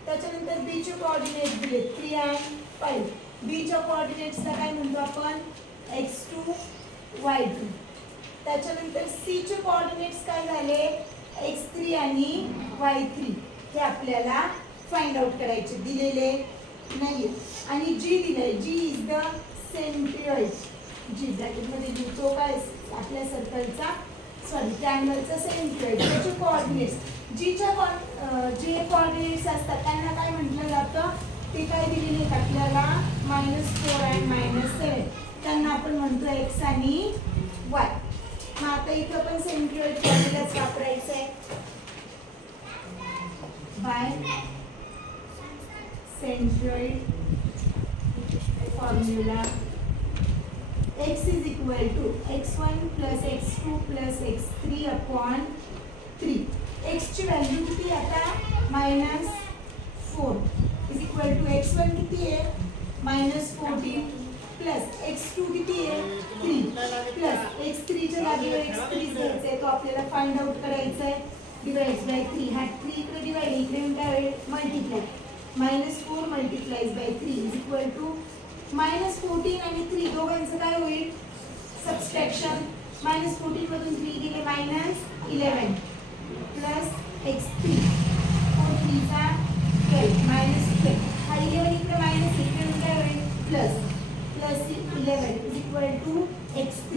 त्याच्यानंतर B चे कोऑर्डिनेट्स दिलेत 3 and 5. B च्या कोऑर्डिनेट्सला काय म्हणतो आपण x2 y2. त्याच्यानंतर C चे कोऑर्डिनेट्स काय झाले x3 आणि y3. हे आपल्याला फाइंड आउट करायचे दिलेले नाहीये. आणि G दिलंय G is the centroid. G ब्रॅकेटमध्ये लिहितो काय आपल्या सर्कलचा ट्रायंगलचा सेंट्रोइड. त्याचे कोऑर्डिनेट्स G च्या जे कोऑर्डिनेट्स असतात त्यांना काय काय दिलेली आहेत आपल्याला -4 आणि -7. त्यांना आपण म्हणतो x आणि y. मग आता इथं पण सेंट्रिओइड फॉर्म्युलाच वापरायचा आहे. By centroid formula x is equal to x1 plus x2 plus x3 upon 3. x ची व्हॅल्यू किती आता -4 is equal to x1 किती आहे -14 प्लस x2 किती आहे 3 प्लस x3 च्या जागेवर x3 घ्यायचा आहे, तो आपल्याला फाइंड आउट करायचा आहे. Divide by 3. हा 3 इकडे डिवाइड, इकडे येऊन काय होईल multiply. -4 multiplies by 3 is equal to -14 आणि 3 दोघांचं काय होईल सबट्रॅक्शन. -14 मधून 3 गेले -11 प्लस x3 4 3 चा 12 -12. हा 11 इकडे मायनस इकडे काय होईल plus 11 is equal to x3.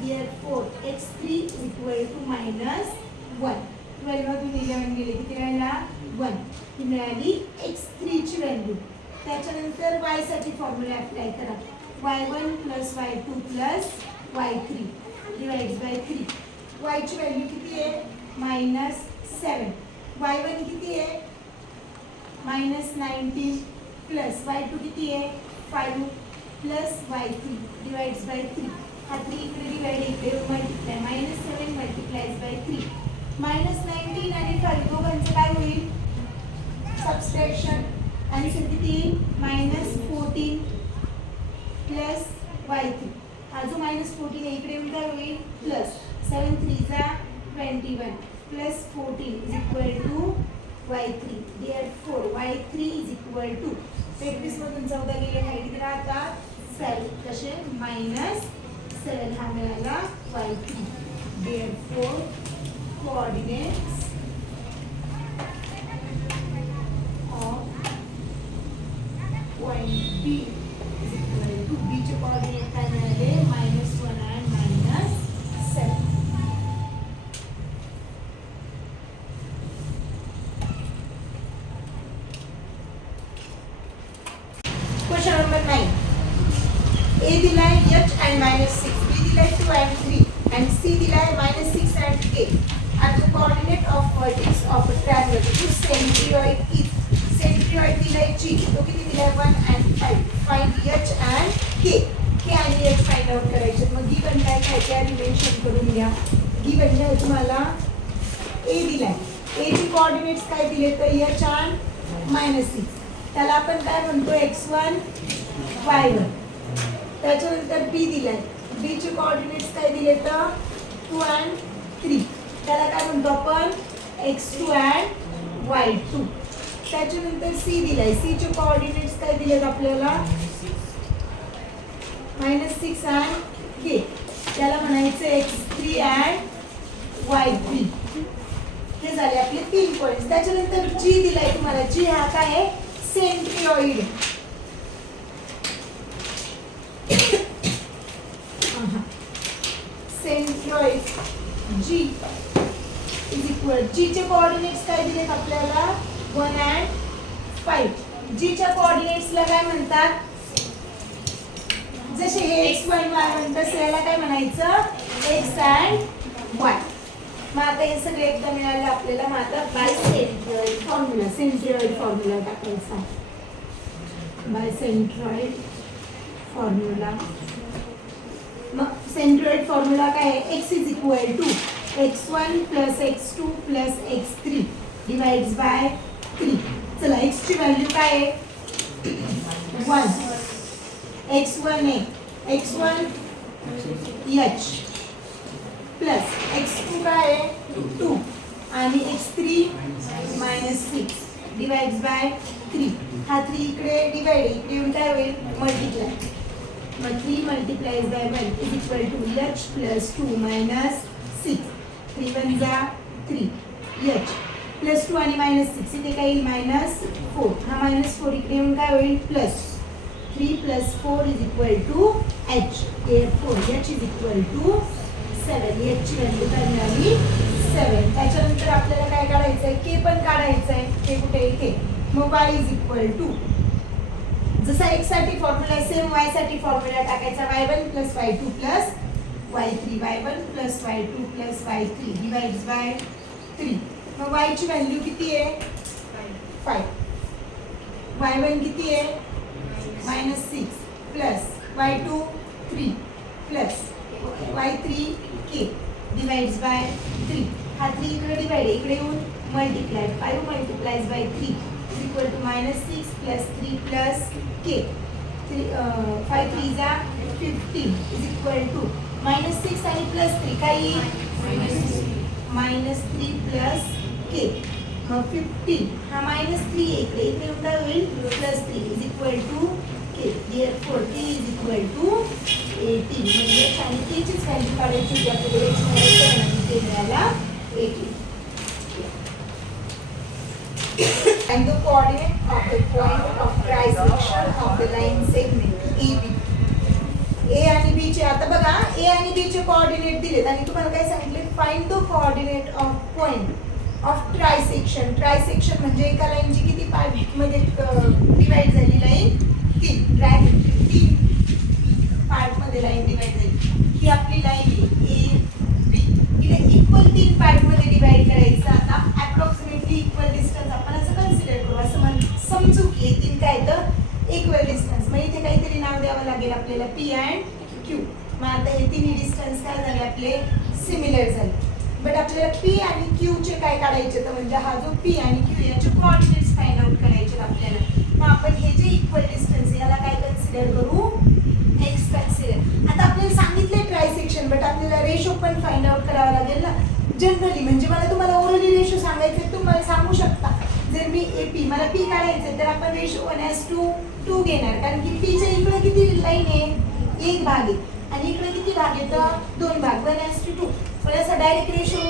Therefore x3 is equal to -1. 12 मधून 11 गेले किती राहिला 1. ही मिळाली x3 ची व्हॅल्यू. त्याच्यानंतर y साठी फॉर्म्युला अप्लाय करा. y1 plus y2 plus y3 divide by 3. y ची व्हॅल्यू किती आहे -7. y1 किती आहे -19 प्लस y2 किती आहे 5 प्लस y3 डिवाइड्स बाय 3. हा 3 इकडे डिवाइड इकडे मल्टिप्लाय -7 मल्टिप्लाइज बाय 3. -19 आणि 5 दोघांचं काय होईल सबट्रॅक्शन. आन्सर किती -14 प्लस y3. हा जो -14 आहे इकडे येऊन काय होईल प्लस 7 3 चा 21 plus 14 is equal to y3. Therefore y3 is equal to 21 मधून 14 गेले खाली किती राहतात 7. कसे -7 हा मिळाला y3. Therefore coordinates of point B is equal to B चे coordinate काय मिळाले -1 and -7. Question number 9. A दिलाय h and -6, B दिलाय 2 and 3 and C दिलाय -6 and k. At the coordinate of vertex of a triangle whose centroid is centroid दिलाय G, तो किती दिलाय 1 and 5. Find h and k. k आणि h find out करायचे. मग गिवन काय काय रिलेशन करून घ्या. गिवन काय तुम्हाला a दिलाय, a ची कोऑर्डिनेट्स काय दिले तर h and -6. त्याला आपण काय म्हणतो x1 y1. त्याच्यानंतर b दिलाय, b चे कोऑर्डिनेट्स काय दिले तर 2 and 3. त्याला काय म्हणतो आपण x2 and y2. त्याच्यानंतर c दिलाय, c चे कोऑर्डिनेट्स काय दिलेत आपल्याला -6 and k. त्याला म्हणायचं x3 and y3. हे झाले आपले 3 पॉइंट्स. त्याच्यानंतर g दिलाय तुम्हाला, g हा काय आहे centroid. Centroid G is equal, G चे कोऑर्डिनेट्स काय दिलेत आपल्याला 1 and 5. G च्या कोऑर्डिनेट्सला काय म्हणतात जसे हे x1 y1 तसे याला काय म्हणायचं x and y. मग आता हे सगळे एकदा मिळाले आपल्याला. मग आता बाय सेंट्रोइड फॉर्म्युला टाकायचा. By centroid formula. मग सेंट्रोइड फॉर्म्युला काय आहे x is equal to x1 plus x2 plus x3 divides by 3. चला x ची व्हॅल्यू काय आहे 1. x1 आहे x1 h प्लस x2 काय आहे 2 आणि x3 -6 डिवाइड्स बाय 3. हा 3 इकडे डिवाइड, इकडे येऊन काय होईल मल्टिप्लाय. मग 3 multiplies by 1 is equal to h plus 2 -6. 3 1 जा 3 h प्लस 2 आणि -6 इथे काय येईल -4. हा -4 इकडे येऊन काय होईल plus 3 plus 4 is equal to h. Therefore h is equal to 7. h ची व्हॅल्यू काय मिळाली 7. त्याच्यानंतर आपल्याला काय काढायचं आहे k पण काढायचं आहे. k कुठे आहे k. मग y इज इक्वल टू जसा x साठी फॉर्म्युला आहे सेम y साठी फॉर्म्युला टाकायचा y1 + y2 + y3 y1 + y2 + y3 divides by 3. मग y ची व्हॅल्यू किती आहे 5. y1 किती आहे -6 + y2 3 + y3 k divides by 3. हा 3 इकडे डिवाइड इकडे येऊन multiply 5 multiplies by 3 is equal to -6 + 3 + k. 5 3 जा 15 is equal to -6 आणि +3 काही -3 + k. मग 15 हा -3 इकडे येऊन काय होईल +3 is equal to k. Therefore k is equal to 18. म्हणजे आणि k चीच व्हॅल्यू काढायची होती आपल्याला x मिळायचं आणि ते मिळाला 18. And the coordinate of the point of trisection of the line segment AB. A आणि B चे आता बघा A आणि B चे कोऑर्डिनेट दिलेत आणि तुम्हाला काय सांगितले find the coordinate of point of trisection. Trisection म्हणजे एका लाईनची किती पार्ट मध्ये डिवाइड झाली लाईन 3 पार्ट मध्ये लाईन डिवाइड झाली. ही आपली लाईन A B हिला इक्वल 3 पार्ट मध्ये डिवाइड करायचं. आता अप्रॉक्सिमेटली इक्वल डिस्टन्स आपण असं कन्सिडर करू असं समजू की हे 3 काय तर इक्वल डिस्टन्स. मग इथे काहीतरी नाव द्यावं लागेल आपल्याला P and Q. मग आता हे तिन्ही डिस्टन्स काय झाले आपले सिमिलर झाले. बट आपल्याला P आणि Q चे काय काढायचे तर म्हणजे हा जो P आणि Q याचे कोऑर्डिनेट्स फाइंड आउट करायचे आपल्याला. मग आपण हे जे इक्वल डिस्टन्स याला काय कन्सिडर करू x कन्सिडर. आता आपल्याला सांगितले ट्रायसेक्शन बट आपल्याला रेशो पण फाइंड आउट करावा लागेल ना. जनरली म्हणजे मला तुम्हाला ओरली रेशो सांगायचे तुम्हाला सांगू शकता. जर मी AP मला P काढायचं तर आपण रेशो 1:2 घेणार कारण की P च्या इकडे किती लाईन आहे एक भाग आहे आणि इकडे किती भाग आहे तर 2 भाग 1:2. पण असं डायरेक्ट रेशो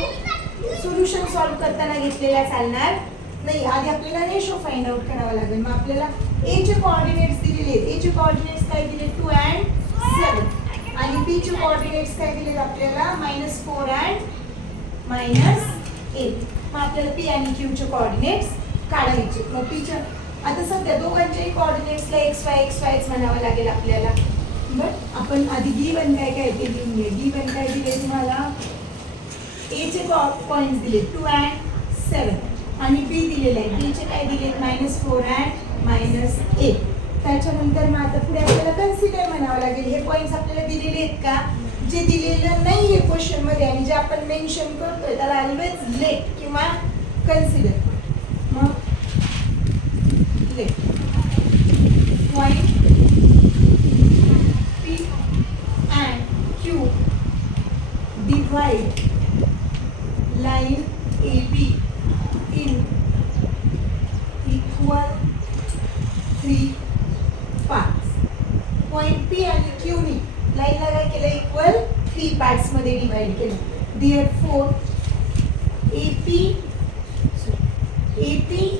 सोल्युशन सॉल्व करताना घेतलेला चालणार नाही. आधी आपल्याला रेशो फाइंड आउट करावा लागेल. मग आपल्याला A चे कोऑर्डिनेट्स दिलेले आहेत. A चे कोऑर्डिनेट्स काय दिले 2 and 7 आणि B चे कोऑर्डिनेट्स काय दिलेत आपल्याला -4 and -8. मग आपल्याला P आणि Q चे कोऑर्डिनेट्स काढायचे. मग P च्या आता सध्या दोघांच्याही कोऑर्डिनेट्सला xy म्हणावं लागेल आपल्याला. बट आपण आधी गिवन काय काय ते लिहून घे. गिवन काय दिले तुम्हाला A चे पॉइंट्स दिले 2 and 7 आणि B दिलेले आहे. B चे काय दिले -4 and -8. त्याच्यानंतर मग आता पुढे आपल्याला कन्सिडर म्हणावं लागेल. हे पॉइंट्स आपल्याला दिलेले आहेत का जे दिलेलं नाही आहे क्वेश्चन मध्ये आणि जे आपण मेन्शन करतोय त्याला ऑलवेज लेट किंवा कन्सिडर. मग let point P and Q divide line AB in equal 3 parts. Point P आणि Q नी लाईनला काय केलं इक्वल 3 पार्ट्स मध्ये डिवाइड केलं. Therefore AP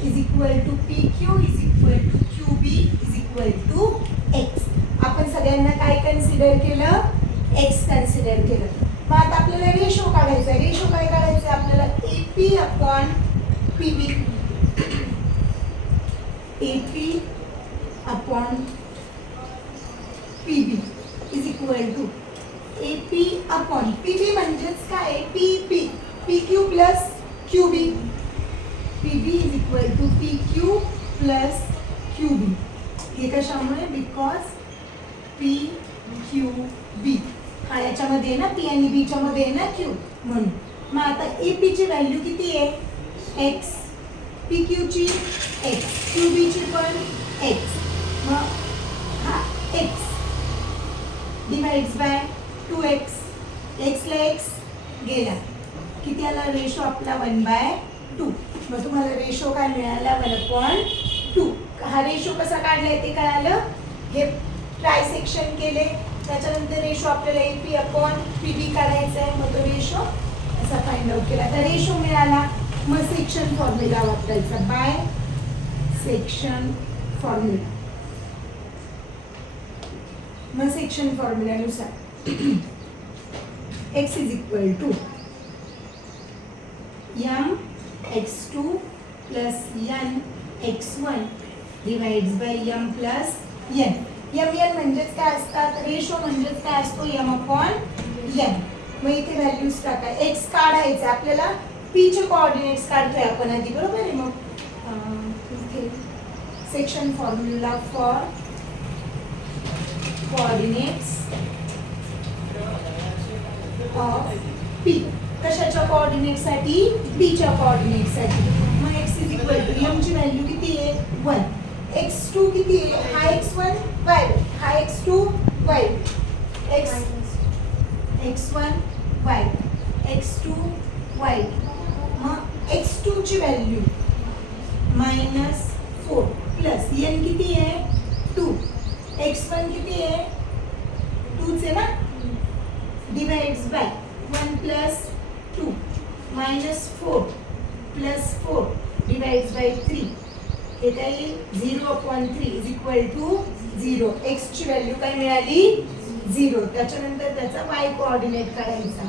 is equal to PQ is equal to QB is equal to X. आपण सगळ्यांना काय कन्सिडर केलं X कन्सिडर केलं. मग आता आपल्याला रेशो काढायचा. रेशो काय काढायचं आपल्याला AP upon PB. AP upon PB is equal to AP upon PB म्हणजेच काय PP PQ plus QB. PB is equal to PQ plus QB. हे कशामुळे बिकॉज PQB हा याच्यामध्ये ना P आणि B च्या मध्ये आहे ना Q म्हणून. मग आता AP ची व्हॅल्यू किती आहे x, PQ ची x, QB ची पण x. मग हा x divides bye 2x. x ला x गेला किती आला रेशो आपला 1/2. मग तुम्हाला रेशो काय मिळाला 1/2. हा रेशो कसा काढलाय ते कळालं. हे ट्रायसेक्शन केले त्याच्यानंतर रेशो आपल्याला AP अपॉन PB काढायचा आहे. मग तो रेशो असा फाइंड आउट केला. तर रेशो मिळाला. मग सेक्शन फॉर्म्युला वापरायचा बाय सेक्शन फॉर्म्युला. मग section फॉर्म्युलानुसार x is equal to m x2 plus n x1 divides by m plus n. M n म्हणजेच काय असतात, रेशो म्हणजेच काय असतो, एम अपॉन एन. मग इथे व्हॅल्यूज टाका. एक्स काढायचं आपल्याला, पी चे कोऑर्डिनेट्स काढतोय आपण आधी, बरोबर आहे. मग इथे section formula for coordinates of P. कशाच्या कोऑर्डिनेट साठी, पी च्या कोऑर्डिनेट साठी. मग x is equal to m ची व्हॅल्यू किती आहे, 1. x2 किती आहे, हा x1 y, हा x2 y, x1 y, x2 y. मग x2 ची व्हॅल्यू -4 प्लस n किती आहे 2, x1 किती आहे 2 चे ना, divides by 1 plus 2 -4 plus 4 divides by 3. हे काय येईल 0/3 इज इक्वल टू 0. x ची व्हॅल्यू काय मिळाली 0. त्याच्यानंतर त्याचा y कोऑर्डिनेट काढायचा.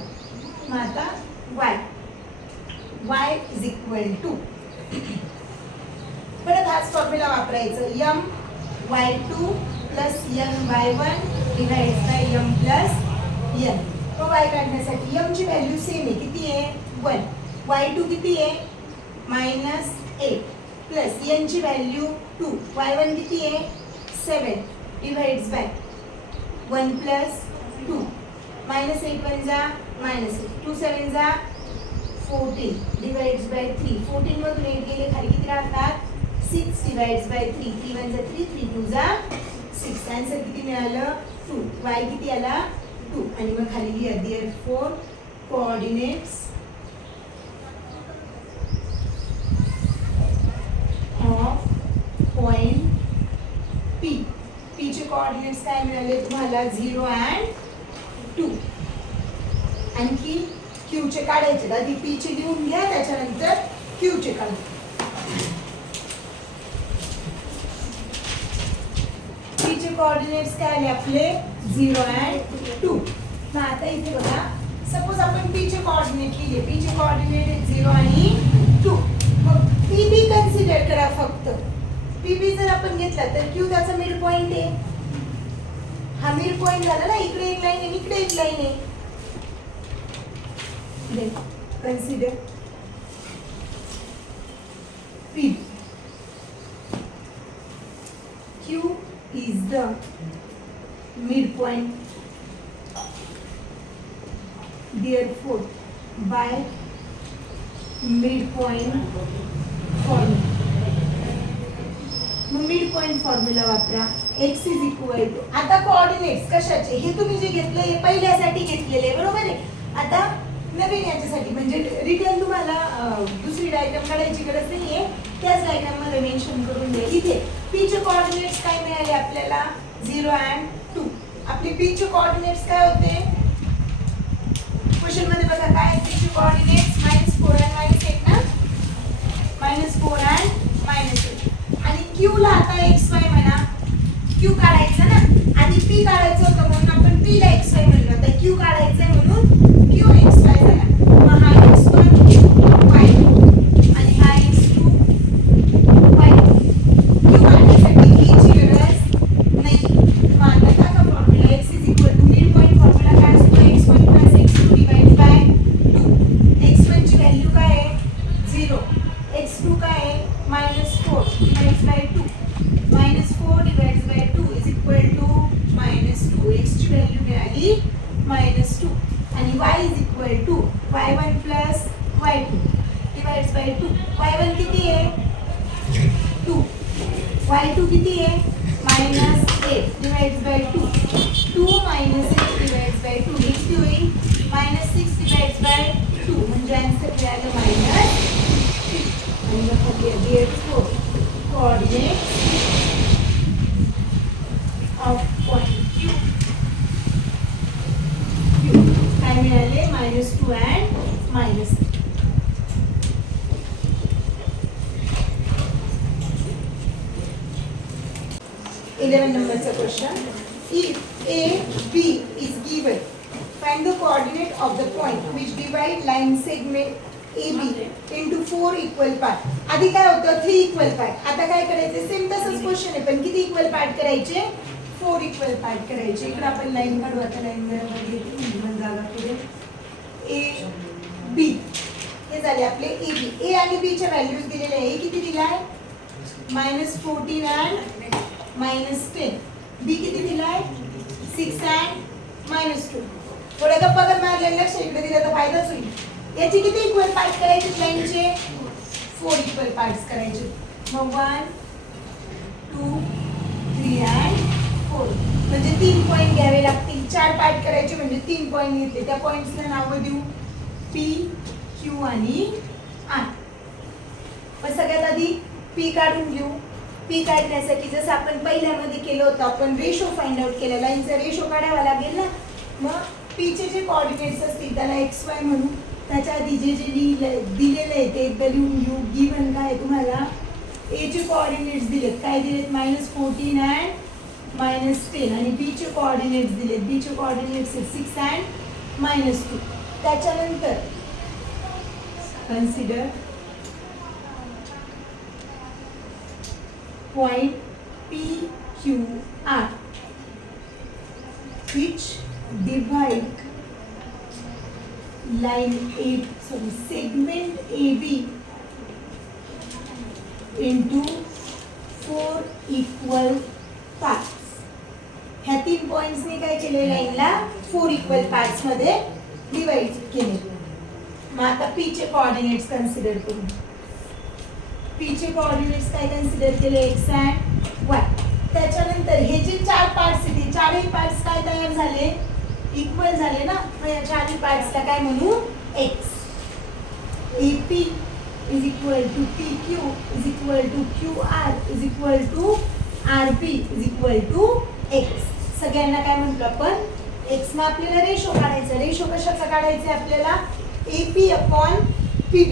मग आता y इज इक्वल टू, परत हाच फॉर्म्युला वापरायचं, m y2 plus n y1 divides by m plus n. तो y काढण्यासाठी m ची व्हॅल्यू सेम आहे, किती आहे 1, y2 किती आहे -8 प्लस n ची व्हॅल्यू 2, y1 किती आहे 7 डिवाइड्स बाय 1 प्लस 2, -8 1 जा -8, 2 7 जा 14 डिवाइड्स बाय 3. 14 मधून 8 गेले खाली किती राहतात 6 डिवाइड्स बाय 3, 3 1 जा 3, 3 2 जा 6. आन्सर किती मिळालं 2. y किती आला 2. आणि मग खाली लिहा therefore coordinates of point P. P चे कोऑर्डिनेट्स काय मिळाले तुम्हाला 0 and 2. आणखी Q चे काढायचे. आधी P चे लिहून घ्या, त्याच्यानंतर Q चे काढा. P चे कोऑर्डिनेट्स काय आले आपले 0 and 2. मग आता इथे बघा, सपोज आपण P चे कोऑर्डिनेट लिहिले. P चे कोऑर्डिनेट 0 आणि 2. मग PB कन्सिडर करा फक्त. PB जर आपण घेतला तर Q त्याचा मिड पॉइंट आहे. हा मिड पॉइंट झाला ना, इकडे एक लाईन आहे, इकडे एक लाईन आहे. Consider PB. Q is the midpoint. Therefore, by midpoint formula. मग मिड पॉइंट फॉर्म्युला वापरा. x इज इक्वल टू, आता कोऑर्डिनेट्स कशाचे, हे तुम्ही जे घेतलं हे पहिल्यासाठी घेतलेले बरोबर आहे. आता नवीन याच्यासाठी म्हणजे रिटर्न तुम्हाला दुसरी डायग्राम काढायची गरज नाहीये, त्याच डायग्राम मध्ये मेन्शन करून द्या. इथे p चे कोऑर्डिनेट्स काय मिळाले आपल्याला 0 and 2. आपले p चे कोऑर्डिनेट्स काय होते क्वेश्चन मध्ये बघा, काय p चे कोऑर्डिनेट्स -4 and -8 ना, -4 and -8. आणि q ला आता xy म्हणा, q काढायचं ना, आधी p काढायचं होतं म्हणून आपण p ला xy म्हणलं, आता q काढायचंय म्हणून q xy झाला. मग हा x1 y आणि हा x2 y. q काढण्यासाठी e ची गरज नाही. मग आता टाका formula, x is equal to mid point formula काय असतो, x1 plus x2 divide by 2. x1 ची व्हॅल्यू काय आहे 0, x2 काय आहे -4 divides by 2, -4 divides by 2 is equal to -2. x ची व्हॅल्यू मिळाली -2. आणि y is equal to y1 plus y2 divides by 2. y1 किती आहे 2, y2 किती आहे -8 डिवाइड्स बाय 2, 2 -8 डिवाइड्स बाय 2 हे किती होईल -6 डिवाइड्स बाय 2. म्हणजे आन्सर मिळालं -3. आणि मग therefore coordinates of point Q काय मिळाले -2 and -3. नंबरचा question, if A B is given, find the coordinate of the point which divide line segment AB into 4 equal part. आधी काय होतं 3 इक्वल पार्ट. आता काय करायचं सेम तसंच क्वेश्चन आहे पण किती इक्वल पार्ट करायचे 4 इक्वल पार्ट करायचे. इकडे आपण लाईन काढू. आता लाईन बरोबर घेते म्हणजे जागा पुढे A B हे झाले आपले AB. A आणि B च्या व्हॅल्यूज दिलेले आहे. A किती दिलाय -14 and -10. B किती दिलाय 6 and -2. थोडं गप्पा कर मारले लक्ष इकडे दिलं तर फायदाच होईल. याची किती इक्वल पार्ट करायचे लाईनचे 4 इक्वल पार्ट्स करायचे. मग 1 2 3 and 4 म्हणजे 3 पॉइंट घ्यावे लागतील. 4 पार्ट करायचे म्हणजे 3 पॉइंट घेतले. त्या पॉइंट्सला नाव देऊ P Q आणि R. मग सगळ्यात आधी P काढून घेऊ. P काढण्यासाठी जसं आपण पहिल्यामध्ये केलं होतं आपण रेशो फाइंड आउट केला. लाईनचा रेशो काढावा लागेल ना. मग P चे जे कोऑर्डिनेट्स असतील त्याला XY म्हणू. त्याच्या आधी जे जे दिलेलं आहे ते एकदा लिहून घेऊ. गिवन काय तुम्हाला A चे कोऑर्डिनेट्स दिलेत. काय दिलेत -14 and -10 आणि B चे कोऑर्डिनेट्स दिलेत. B चे कोऑर्डिनेट्स आहेत 6 and -2. त्याच्यानंतर consider point PQR which divide segment AB into 4 equal parts. ह्या 3 पॉइंट्सने काय केले लाईनला 4 इक्वल पार्ट्स मध्ये डिवाइड केले. मग आता P चे कोऑर्डिनेट्स कन्सिडर करू. P चे कोऑर्डिनेट्स काय कन्सिडर केले x and y. त्याच्यानंतर हे जे 4 पार्ट्स आहेत हे चारही पार्ट्स काय तयार झाले इक्वल झाले ना. मग या चारही पार्ट्सला काय म्हणू x. AP is equal to PQ is equal to QR is equal to RP is equal to x. सगळ्यांना काय म्हणतो आपण x. मग आपल्याला रेशो काढायचा. रेशो कशाचा काढायचा आपल्याला AP upon PB.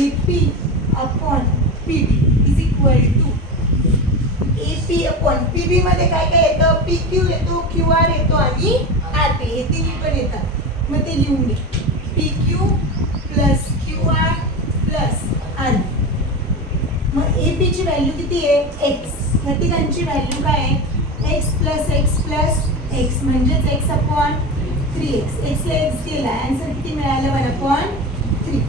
AP upon PB is equal to AP upon PB मध्ये काय काय येतं PQ येतो QR येतो आणि RP हे तिन्ही पण येतात. मग ते लिहून घे PQ plus QR plus RP. मग AP ची व्हॅल्यू किती आहे x. ह्या तिघांची व्हॅल्यू काय आहे x plus x plus x म्हणजेच x अपॉन 3x. x ला x गेला. आन्सर किती मिळालं 1/3.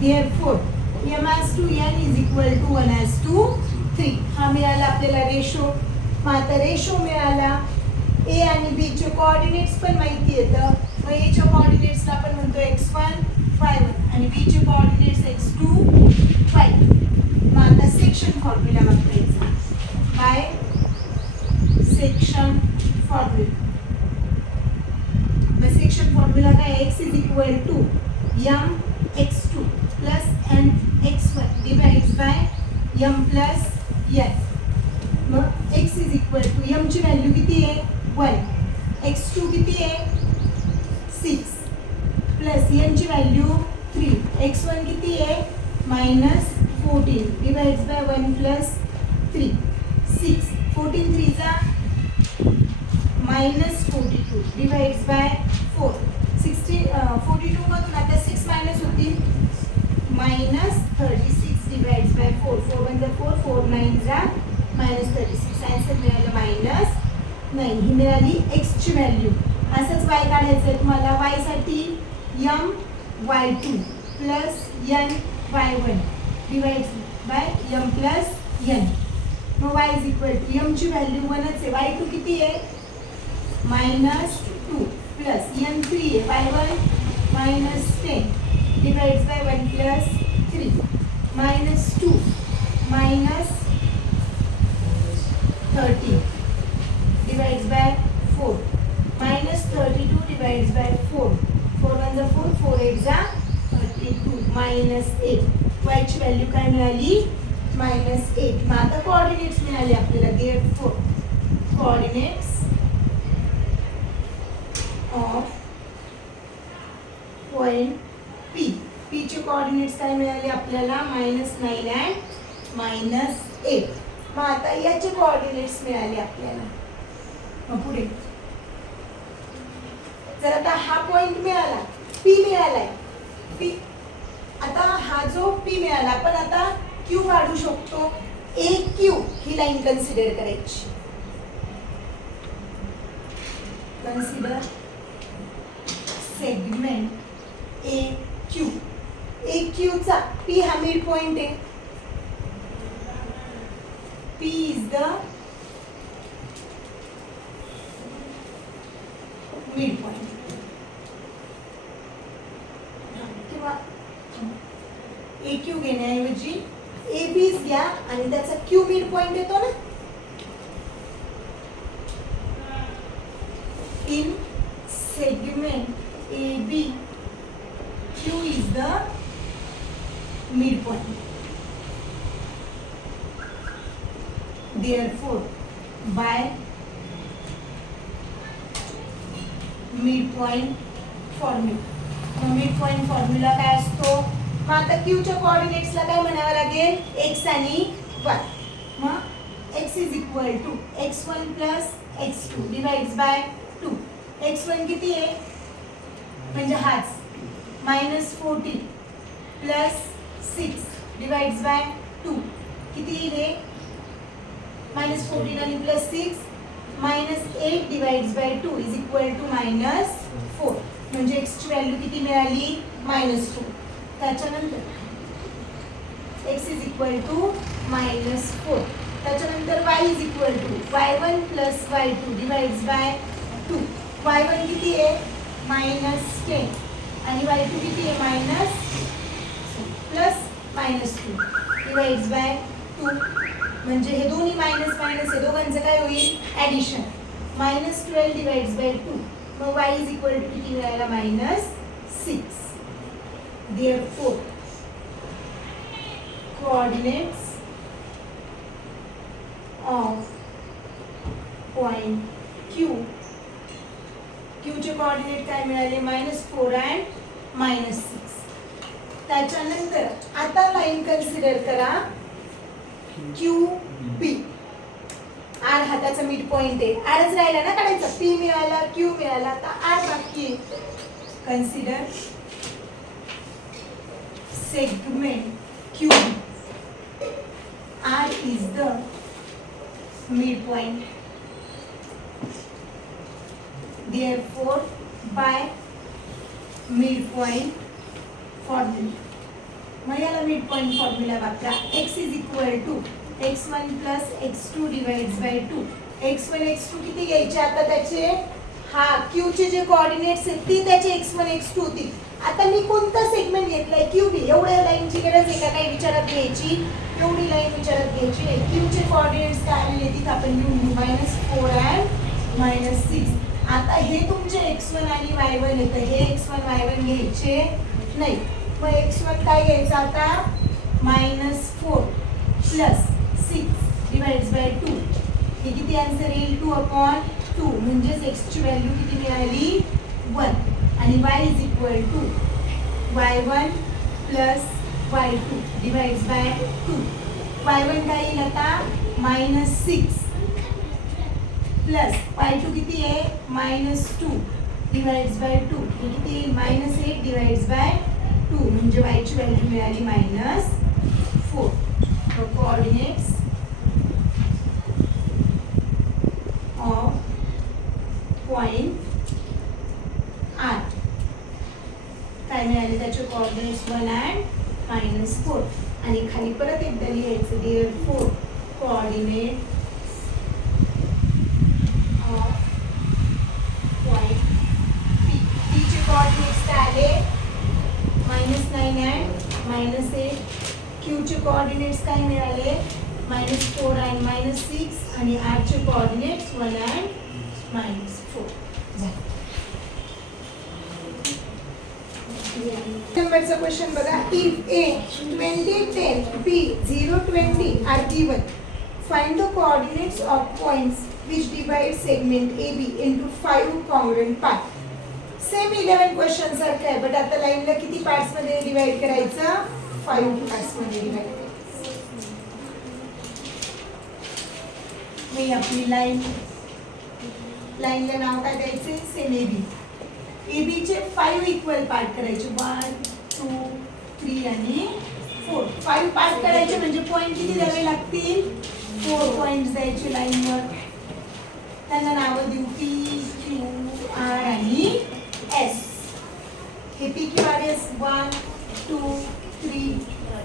Therefore m/n is equal to 1/3. हा मिळाला आपल्याला रेशो. मग आता रेशो मिळाला. A आणि B चे कोऑर्डिनेट्स पण माहिती येतं. मग A च्या कोऑर्डिनेट्सला आपण म्हणतो x1 y1 आणि B चे कोऑर्डिनेट्स x2 y2. मग आता सेक्शन फॉर्म्युला वापरायचा. Bye section formula. मग सेक्शन फॉर्म्युला काय x is equal to m x2 plus n x1 divides by m plus n. मग x is equal to m ची value किती आहे 1. x2 किती आहे 6 प्लस n ची व्हॅल्यू 3. x1 किती आहे -14 divides by 1 plus 3. 6 14 3 चा -42 divides by 4. 42 मधून आता 6 मायनस होतील -36 divides by 4. 4 1 जा 4 4 9 जा -36. आन्सर मिळालं -9. ही मिळाली x ची व्हॅल्यू. असंच y काढायचं आहे तुम्हाला. y साठी m y2 plus n y1 divides by m plus n. मग y is equal to m ची व्हॅल्यू 1च आहे. y2 किती आहे -2 प्लस n 3 आहे y1 -10 divides by 1 plus 3 -2 -30 divides by 4 -32 divides by 4. 4 1 जा 4 4 8 जा 32 -8. y ची व्हॅल्यू काय मिळाली -8. मग आता कोऑर्डिनेट्स मिळाले आपल्याला. therefore coordinates of point P. P चे कोऑर्डिनेट्स काय मिळाले आपल्याला -9 and -8. मग आता याचे कोऑर्डिनेट्स मिळाले आपल्याला. मग पुढे जर आता हा पॉइंट मिळाला पी मिळालाय. पी आता हा जो पी मिळाला, आपण आता क्यू काढू शकतो. ए क्यू ही लाईन कन्सिडर करायची. Consider segment A Q. A Q चा पी हा मिड पॉइंट आहे. P is the mid point. किंवा ए क्यू घेण्याऐवजी ए बीच घ्या आणि त्याचा क्यू मिड पॉइंट येतो ना. In segment A B Q is the mid point. Therefore, by midpoint formula. midpoint formula काय असतो? मग आता Q च्या कोऑर्डिनेट्सला काय म्हणावं लागेल? x आणि y. मग x is equal to x1 plus x2 divides by 2. x1 किती आहे? म्हणजे हाच -14 plus 6 divides by 2 किती आहे? -14 आणि +6 -8 divides by 2 is equal to -4. म्हणजे x ची व्हॅल्यू किती मिळाली? -4. त्याच्यानंतर x is equal to -4. त्याच्यानंतर y is equal to y1 plus y2 divides by 2. y1 किती आहे? -10 आणि y2 किती आहे? +2 divides by 2. म्हणजे हे दोन्ही मायनस मायनस हे दोघांचं काय होईल? ॲडिशन. -12 divides by 2. मग y इज इक्वल टू किती मिळाला? -6. Therefore, coordinates of point Q. Q चे कोऑर्डिनेट काय मिळाले? -4 and -6. त्याच्यानंतर आता लाईन कन्सिडर करा क्यू पी. आर हा त्याचा मिड पॉइंट आहे. आरच राहिला ना काढायचा. पी मिळाला, क्यू मिळाला, आता आर बाकी आहे. Consider segment Q. R is the mid point. Therefore, by midpoint formula. मग याला मिड पॉइंट फॉर्म्युला वापरा. x is equal to x1 plus x2 divides by 2. x1 x2 किती घ्यायचे? आता त्याचे हा क्यू चे जे कोऑर्डिनेट्स आहेत ती त्याचे x1 x2 होती. आता मी कोणता सेगमेंट घेतलाय? क्यू बी. एवढ्या लाईनची गरज आहे का काही विचारात घ्यायची? एवढी लाईन विचारात घ्यायची नाही. क्यू चे कोऑर्डिनेट्स काय आलेले तिथे आपण लिहून घेऊ -4 and -6. आता हे तुमचे x1 आणि y1 येतं. हे x1 y1 घ्यायचे नाही. मग x1 काय घ्यायचं आता? -4 प्लस 6 डिवाइड्स बाय 2. हे किती आन्सर येईल? 2/2. म्हणजेच x ची व्हॅल्यू किती मिळाली? 1. आणि y is equal to y1 plus y2 divides by 2. y1 काय येईल आता? -6 प्लस y2 किती आहे? -2 डिवाइड्स बाय 2. हे किती येईल? -8 डिवाइड्स बाय 2. म्हणजे y ची व्हॅल्यू मिळाली -4. कोऑर्डिनेट्स ऑफ पॉइंट आर काय मिळाले? त्याचे कोऑर्डिनेट्स 1 and -4. आणि खाली परत एकदा लिहायचं. Therefore, coordinate of point P. P चे कोऑर्डिनेट्स काय आले? -9 and -8. क्यू चे कोऑर्डिनेट्स काय मिळाले? -4 and -6. आणि आर चे कोऑर्डिनेट्स 1 and -4. नंबरचा क्वेश्चन बघा. If A 20 10 B 0 20 are given, find the coordinates of points which divide segment AB into 5 congruent parts. Same 11 question सारखं आहे, बट आता लाईनला किती पार्ट्स मध्ये डिवाइड करायचं? 5 पार्ट्स मध्ये डिवाइड करायचं. मी आपली लाईनला नाव काय द्यायचे? Same AB. AB चे 5 इक्वल पार्ट करायचे 1 2 3 आणि 4 5 पार्ट करायचे म्हणजे पॉइंट किती द्यावे लागतील 4 पॉइंट्स द्यायचे लाईनवर त्यांना नाव देऊ P Q R आणि S हे P Q R S 1 2 3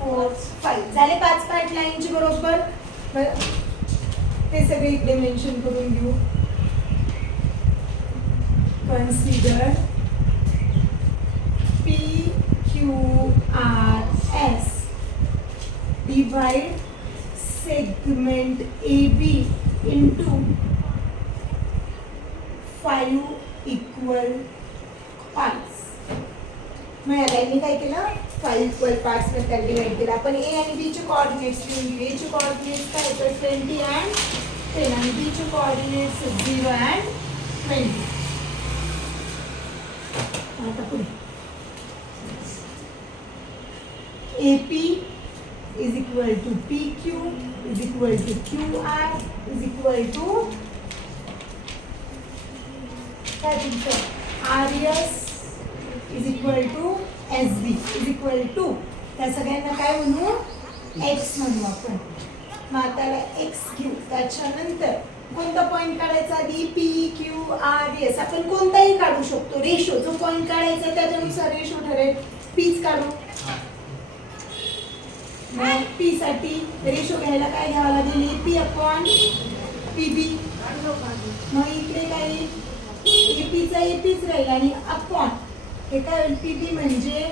4 5 झाले 5 पार्ट लाईनचे बरोबर हे सगळे इकडे मेन्शन करून घेऊ consider P Q R S divide segment AB into 5 equal parts. मग या लाईनने काय केलं 5 इक्वल पार्ट्स मध्ये त्याला डिवाइड केलं आपण A आणि B चे कोऑर्डिनेट्स लिहून घेऊ A चे कोऑर्डिनेट्स काय होतं 20 and 10 आणि B चे कोऑर्डिनेट्स 0 and 20 आता पुढे AP is equal to PQ is equal to QR is equal to काय तुमचं RS is equal to SB is equal to त्या सगळ्यांना काय म्हणू X म्हणू आपण मग आता X घेऊ त्याच्यानंतर कोणता पॉइंट काढायचा आधी P Q R S आपण कोणताही काढू शकतो रेशो जो पॉइंट काढायचा त्याच्यानुसार रेशो ठरेल Pच काढू मग P साठी रेशो घ्यायला काय घ्यावं लागेल AP अपॉन PB मग इकडे काय AP चा APच राहील आणि अपॉन हे काय होईल PB म्हणजे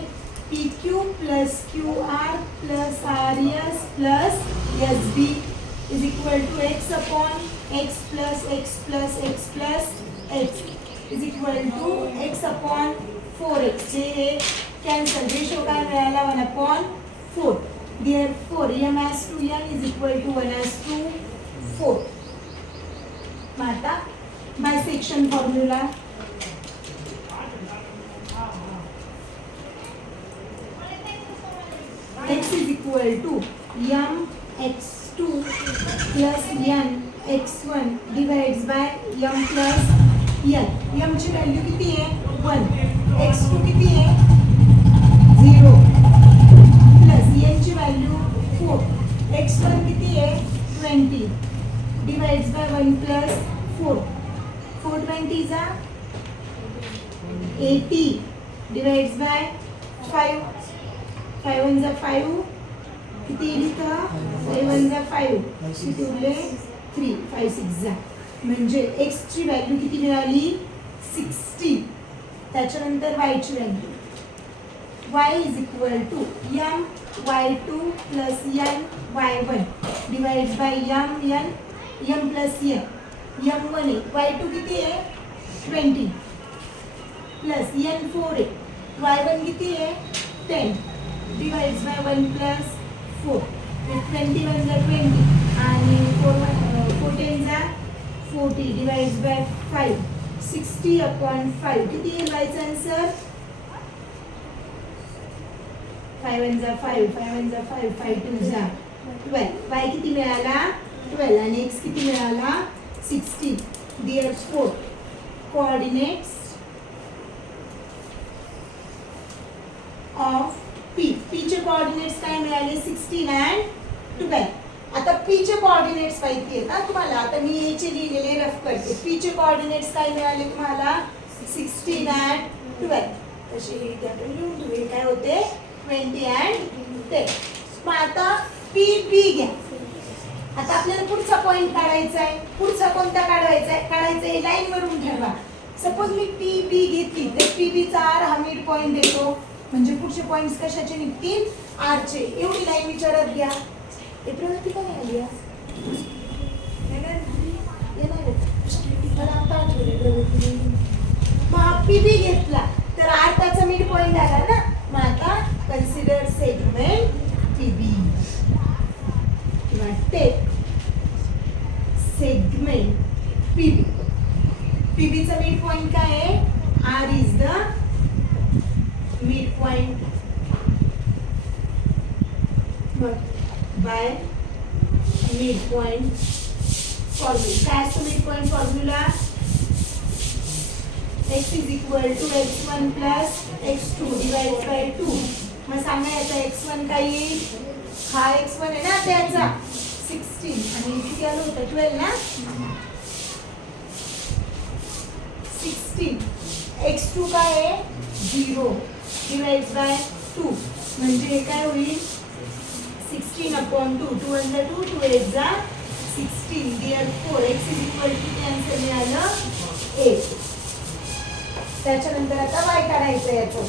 PQ plus QR plus RS plus SB is equal to X upon X plus X plus X plus X is equal to X upon 4X हे कॅन्सल रेशो काय मिळाला 1 upon 4 therefore M as to N is equal to 1 as to 4 मग आता bisection formula X is equal to M x2 plus n x1 divides by m plus n. m ची value किती आहे 1 x2 किती आहे 0 plus n ची value 4 x1 किती आहे 20 divides by 1 plus 4 420 जा 80 divides by 5 5 1 जा 5 किती येईल का 5 1 जा 5 किती उरले 3 5 6 जा म्हणजे x ची व्हॅल्यू किती मिळाली 60 त्याच्यानंतर y ची value y is equal to m y2 plus n y1 divided by m plus n m1 आहे y2 किती आहे 20 प्लस n4 आहे y1 किती आहे 10 divides by 1 plus 4 21 जा 20 आणि 4 10 जा 40 divides by 5 60 upon 5 किती येईल वायचा आन्सर 5 1 जा 5 5 1 जा 5 5 2 जा 12 y किती मिळाला 12 आणि x किती मिळाला 60 therefore coordinates of P चे कोऑर्डिनेट्स काय मिळाले 16 and 12 आता P चे कोऑर्डिनेट्स माहिती आहेत ना तुम्हाला आता मी A चे लिहिलेले रफ करते P चे कोऑर्डिनेट्स काय मिळाले तुम्हाला 16 and 12 तसे हे इथे आपण लिहून घेऊ काय होते 20 and 10 मग आता PB घ्या आता आपल्याला पुढचा पॉइंट काढायचा आहे पुढचा कोणता काढायचा आहे लाईन वरून ठरवा सपोज मी PB घेतली तर PB चा R हा मिड पॉइंट देतो म्हणजे पुढचे पॉइंट्स कशाचे निघतील R चे एवढी लाईन विचारात घ्या हे प्रवृत्ती का नाही आली मग हा PB घेतला तर R त्याचा मिड पॉइंट आला ना मग आता कन्सिडर सेगमेंट PB किंवा टेक सेगमेंट PB PB चा मिड पॉइंट काय आहे R is the midpoint by midpoint formula काय असतो midpoint formula x is equal to x1 plus x2 divide by 2. मग सांगा याचा x1 काय येईल? हा x1 आहे ना त्याचा 16 आणि किती आलं होतं 12 ना. 16 x2 काय आहे 0 डिवाइड बाय 2 म्हणजे हे काय होईल 16/2. 2 1 जा 2 2 8 जा 16. therefore x is equal to ते आन्सर मिळालं 8. त्याच्यानंतर आता y काढायचं याचं.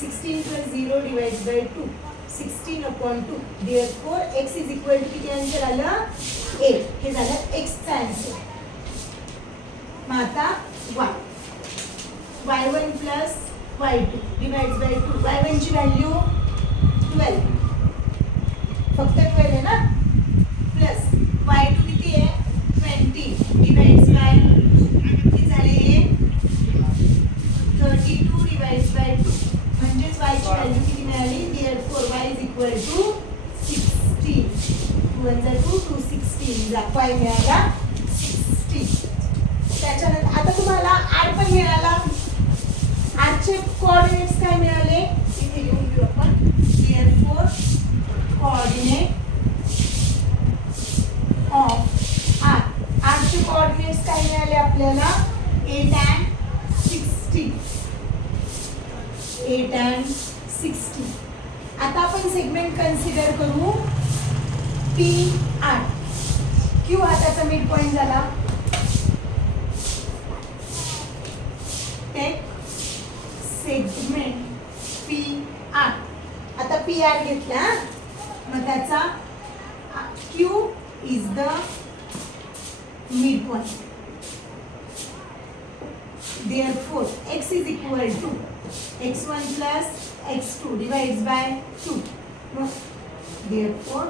16 plus 0 divided by 2. 16/2. therefore x is equal to किती आन्सर आलं 8. हे झालं x चा आन्सर. मग आता y. y1 plus y2 divided by 2. y1 ची व्हॅल्यू 12. फक्त 12 आहे ना. प्लस y2 किती आहे 20 divided by 2. किती झाले हे 32 divided by 2. म्हणजेच y ची व्हॅल्यू किती मिळाली. therefore y is equal to 16. 2 1 जा 2 2 16 जा y मिळाला 16. त्याच्यानंतर आता तुम्हाला r पण मिळाला. r चे कोऑर्डिनेट्स काय मिळाले इथे लिहून घेऊ आपण. therefore coordinate of r. r चे कोऑर्डिनेट्स काय मिळाले आपल्याला 8 and 16. 8 and 16. आता आपण सेगमेंट कन्सिडर करू PR. Q हा त्याचा मिड पॉइंट झाला. Take segment PR. आता PR घेतला मग त्याचा Q is the mid point. therefore x is equal to x1 plus x2 divides by 2. therefore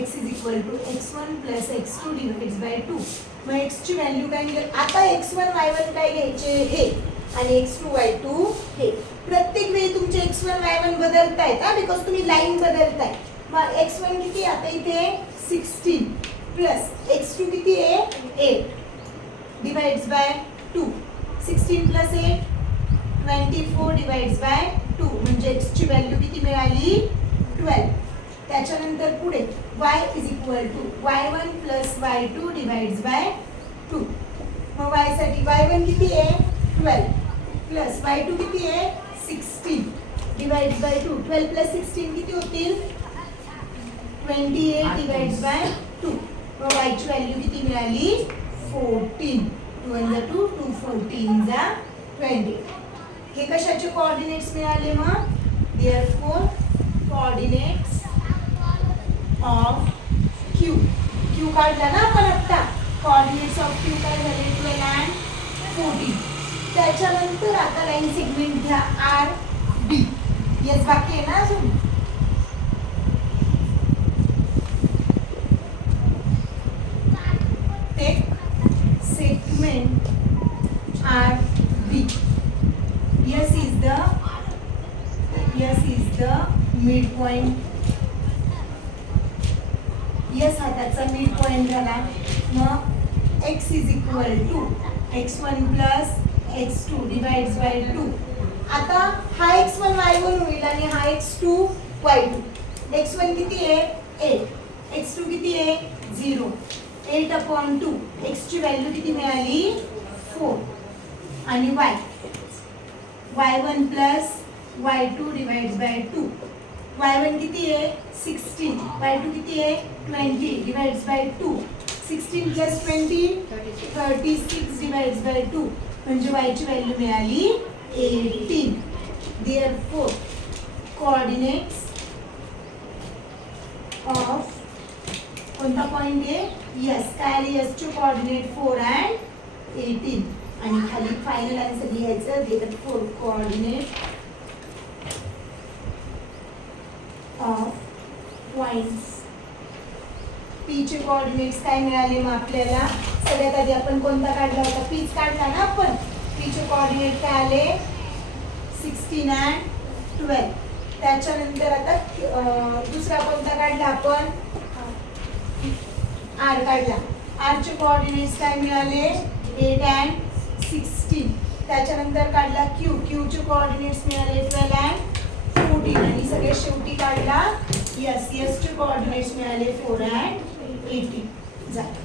x is equal to x1 plus x2 divides by 2. मग x ची value काय निघेल. आता x1 y1 काय घ्यायचे हे आणि x2 y2 हे. प्रत्येक वेळी तुमचे x1 y1 बदलतायत हा बिकॉज तुम्ही लाईन बदलताय. मग x1 किती आता इथे 16 प्लस x2 किती आहे 8 divides by 2. 16 plus 8 24 divides by 2 म्हणजे x ची व्हॅल्यू किती मिळाली 12. त्याच्यानंतर पुढे y is equal to y1 plus y2 divides by 2. मग y साठी y1 किती आहे 12 प्लस y2 किती आहे 16 divides by 2. 12 plus 16 किती होतील 28 divides by 2. मग y ची व्हॅल्यू किती मिळाली 14. 2 1 जा 2 2 14 जा 20. हे कशाचे कोऑर्डिनेट्स मिळाले मग. therefore coordinates of Q. Q काढला ना आपण आता. कोऑर्डिनेट्स ऑफ Q काय झाले 12 and 14. त्याच्यानंतर आता लाईन सेगमेंट घ्या RB. येस बाकी आहे ना अजून. Take segment RB. S is the midpoint. S हा त्याचा मिड पॉइंट झाला. मग x is equal to x1 plus x2 divides by 2. आता हा x1 y1 होईल आणि हा x2 y2. x1 किती आहे 8 x2 किती आहे 0. 8/2. x ची व्हॅल्यू किती मिळाली 4 आणि y1 plus y2 divides by 2. y1 किती आहे 16 y2 किती आहे 20 divides by 2. 16 plus 20 36 divides by 2 म्हणजे y ची व्हॅल्यू मिळाली 18. therefore कोऑर्डिनेट्स ऑफ कोणता पॉइंट आहे यस काय आले यस चे कोऑर्डिनेट 4 and 18 आणि खाली फायनल आन्सर लिहायचं देतात 4 कोऑर्डिनेट ऑफ पॉइंट्स. पी चे कोऑर्डिनेट्स काय मिळाले मग आपल्याला. सगळ्यात आधी आपण कोणता काढला होता पीच काढला ना आपण. पी चे कोऑर्डिनेट काय आले 16 and 12. त्याच्यानंतर आता दुसरा कोणता काढला आपण आर काढला. आरचे कोऑर्डिनेट्स काय मिळाले 8 and 16. त्याच्यानंतर काढला क्यू, क्यूचे कोऑर्डिनेट्स मिळाले 12 and 14 आणि सगळे शेवटी काढला यस, यसचे कोऑर्डिनेट्स मिळाले 4 and 18. झालं.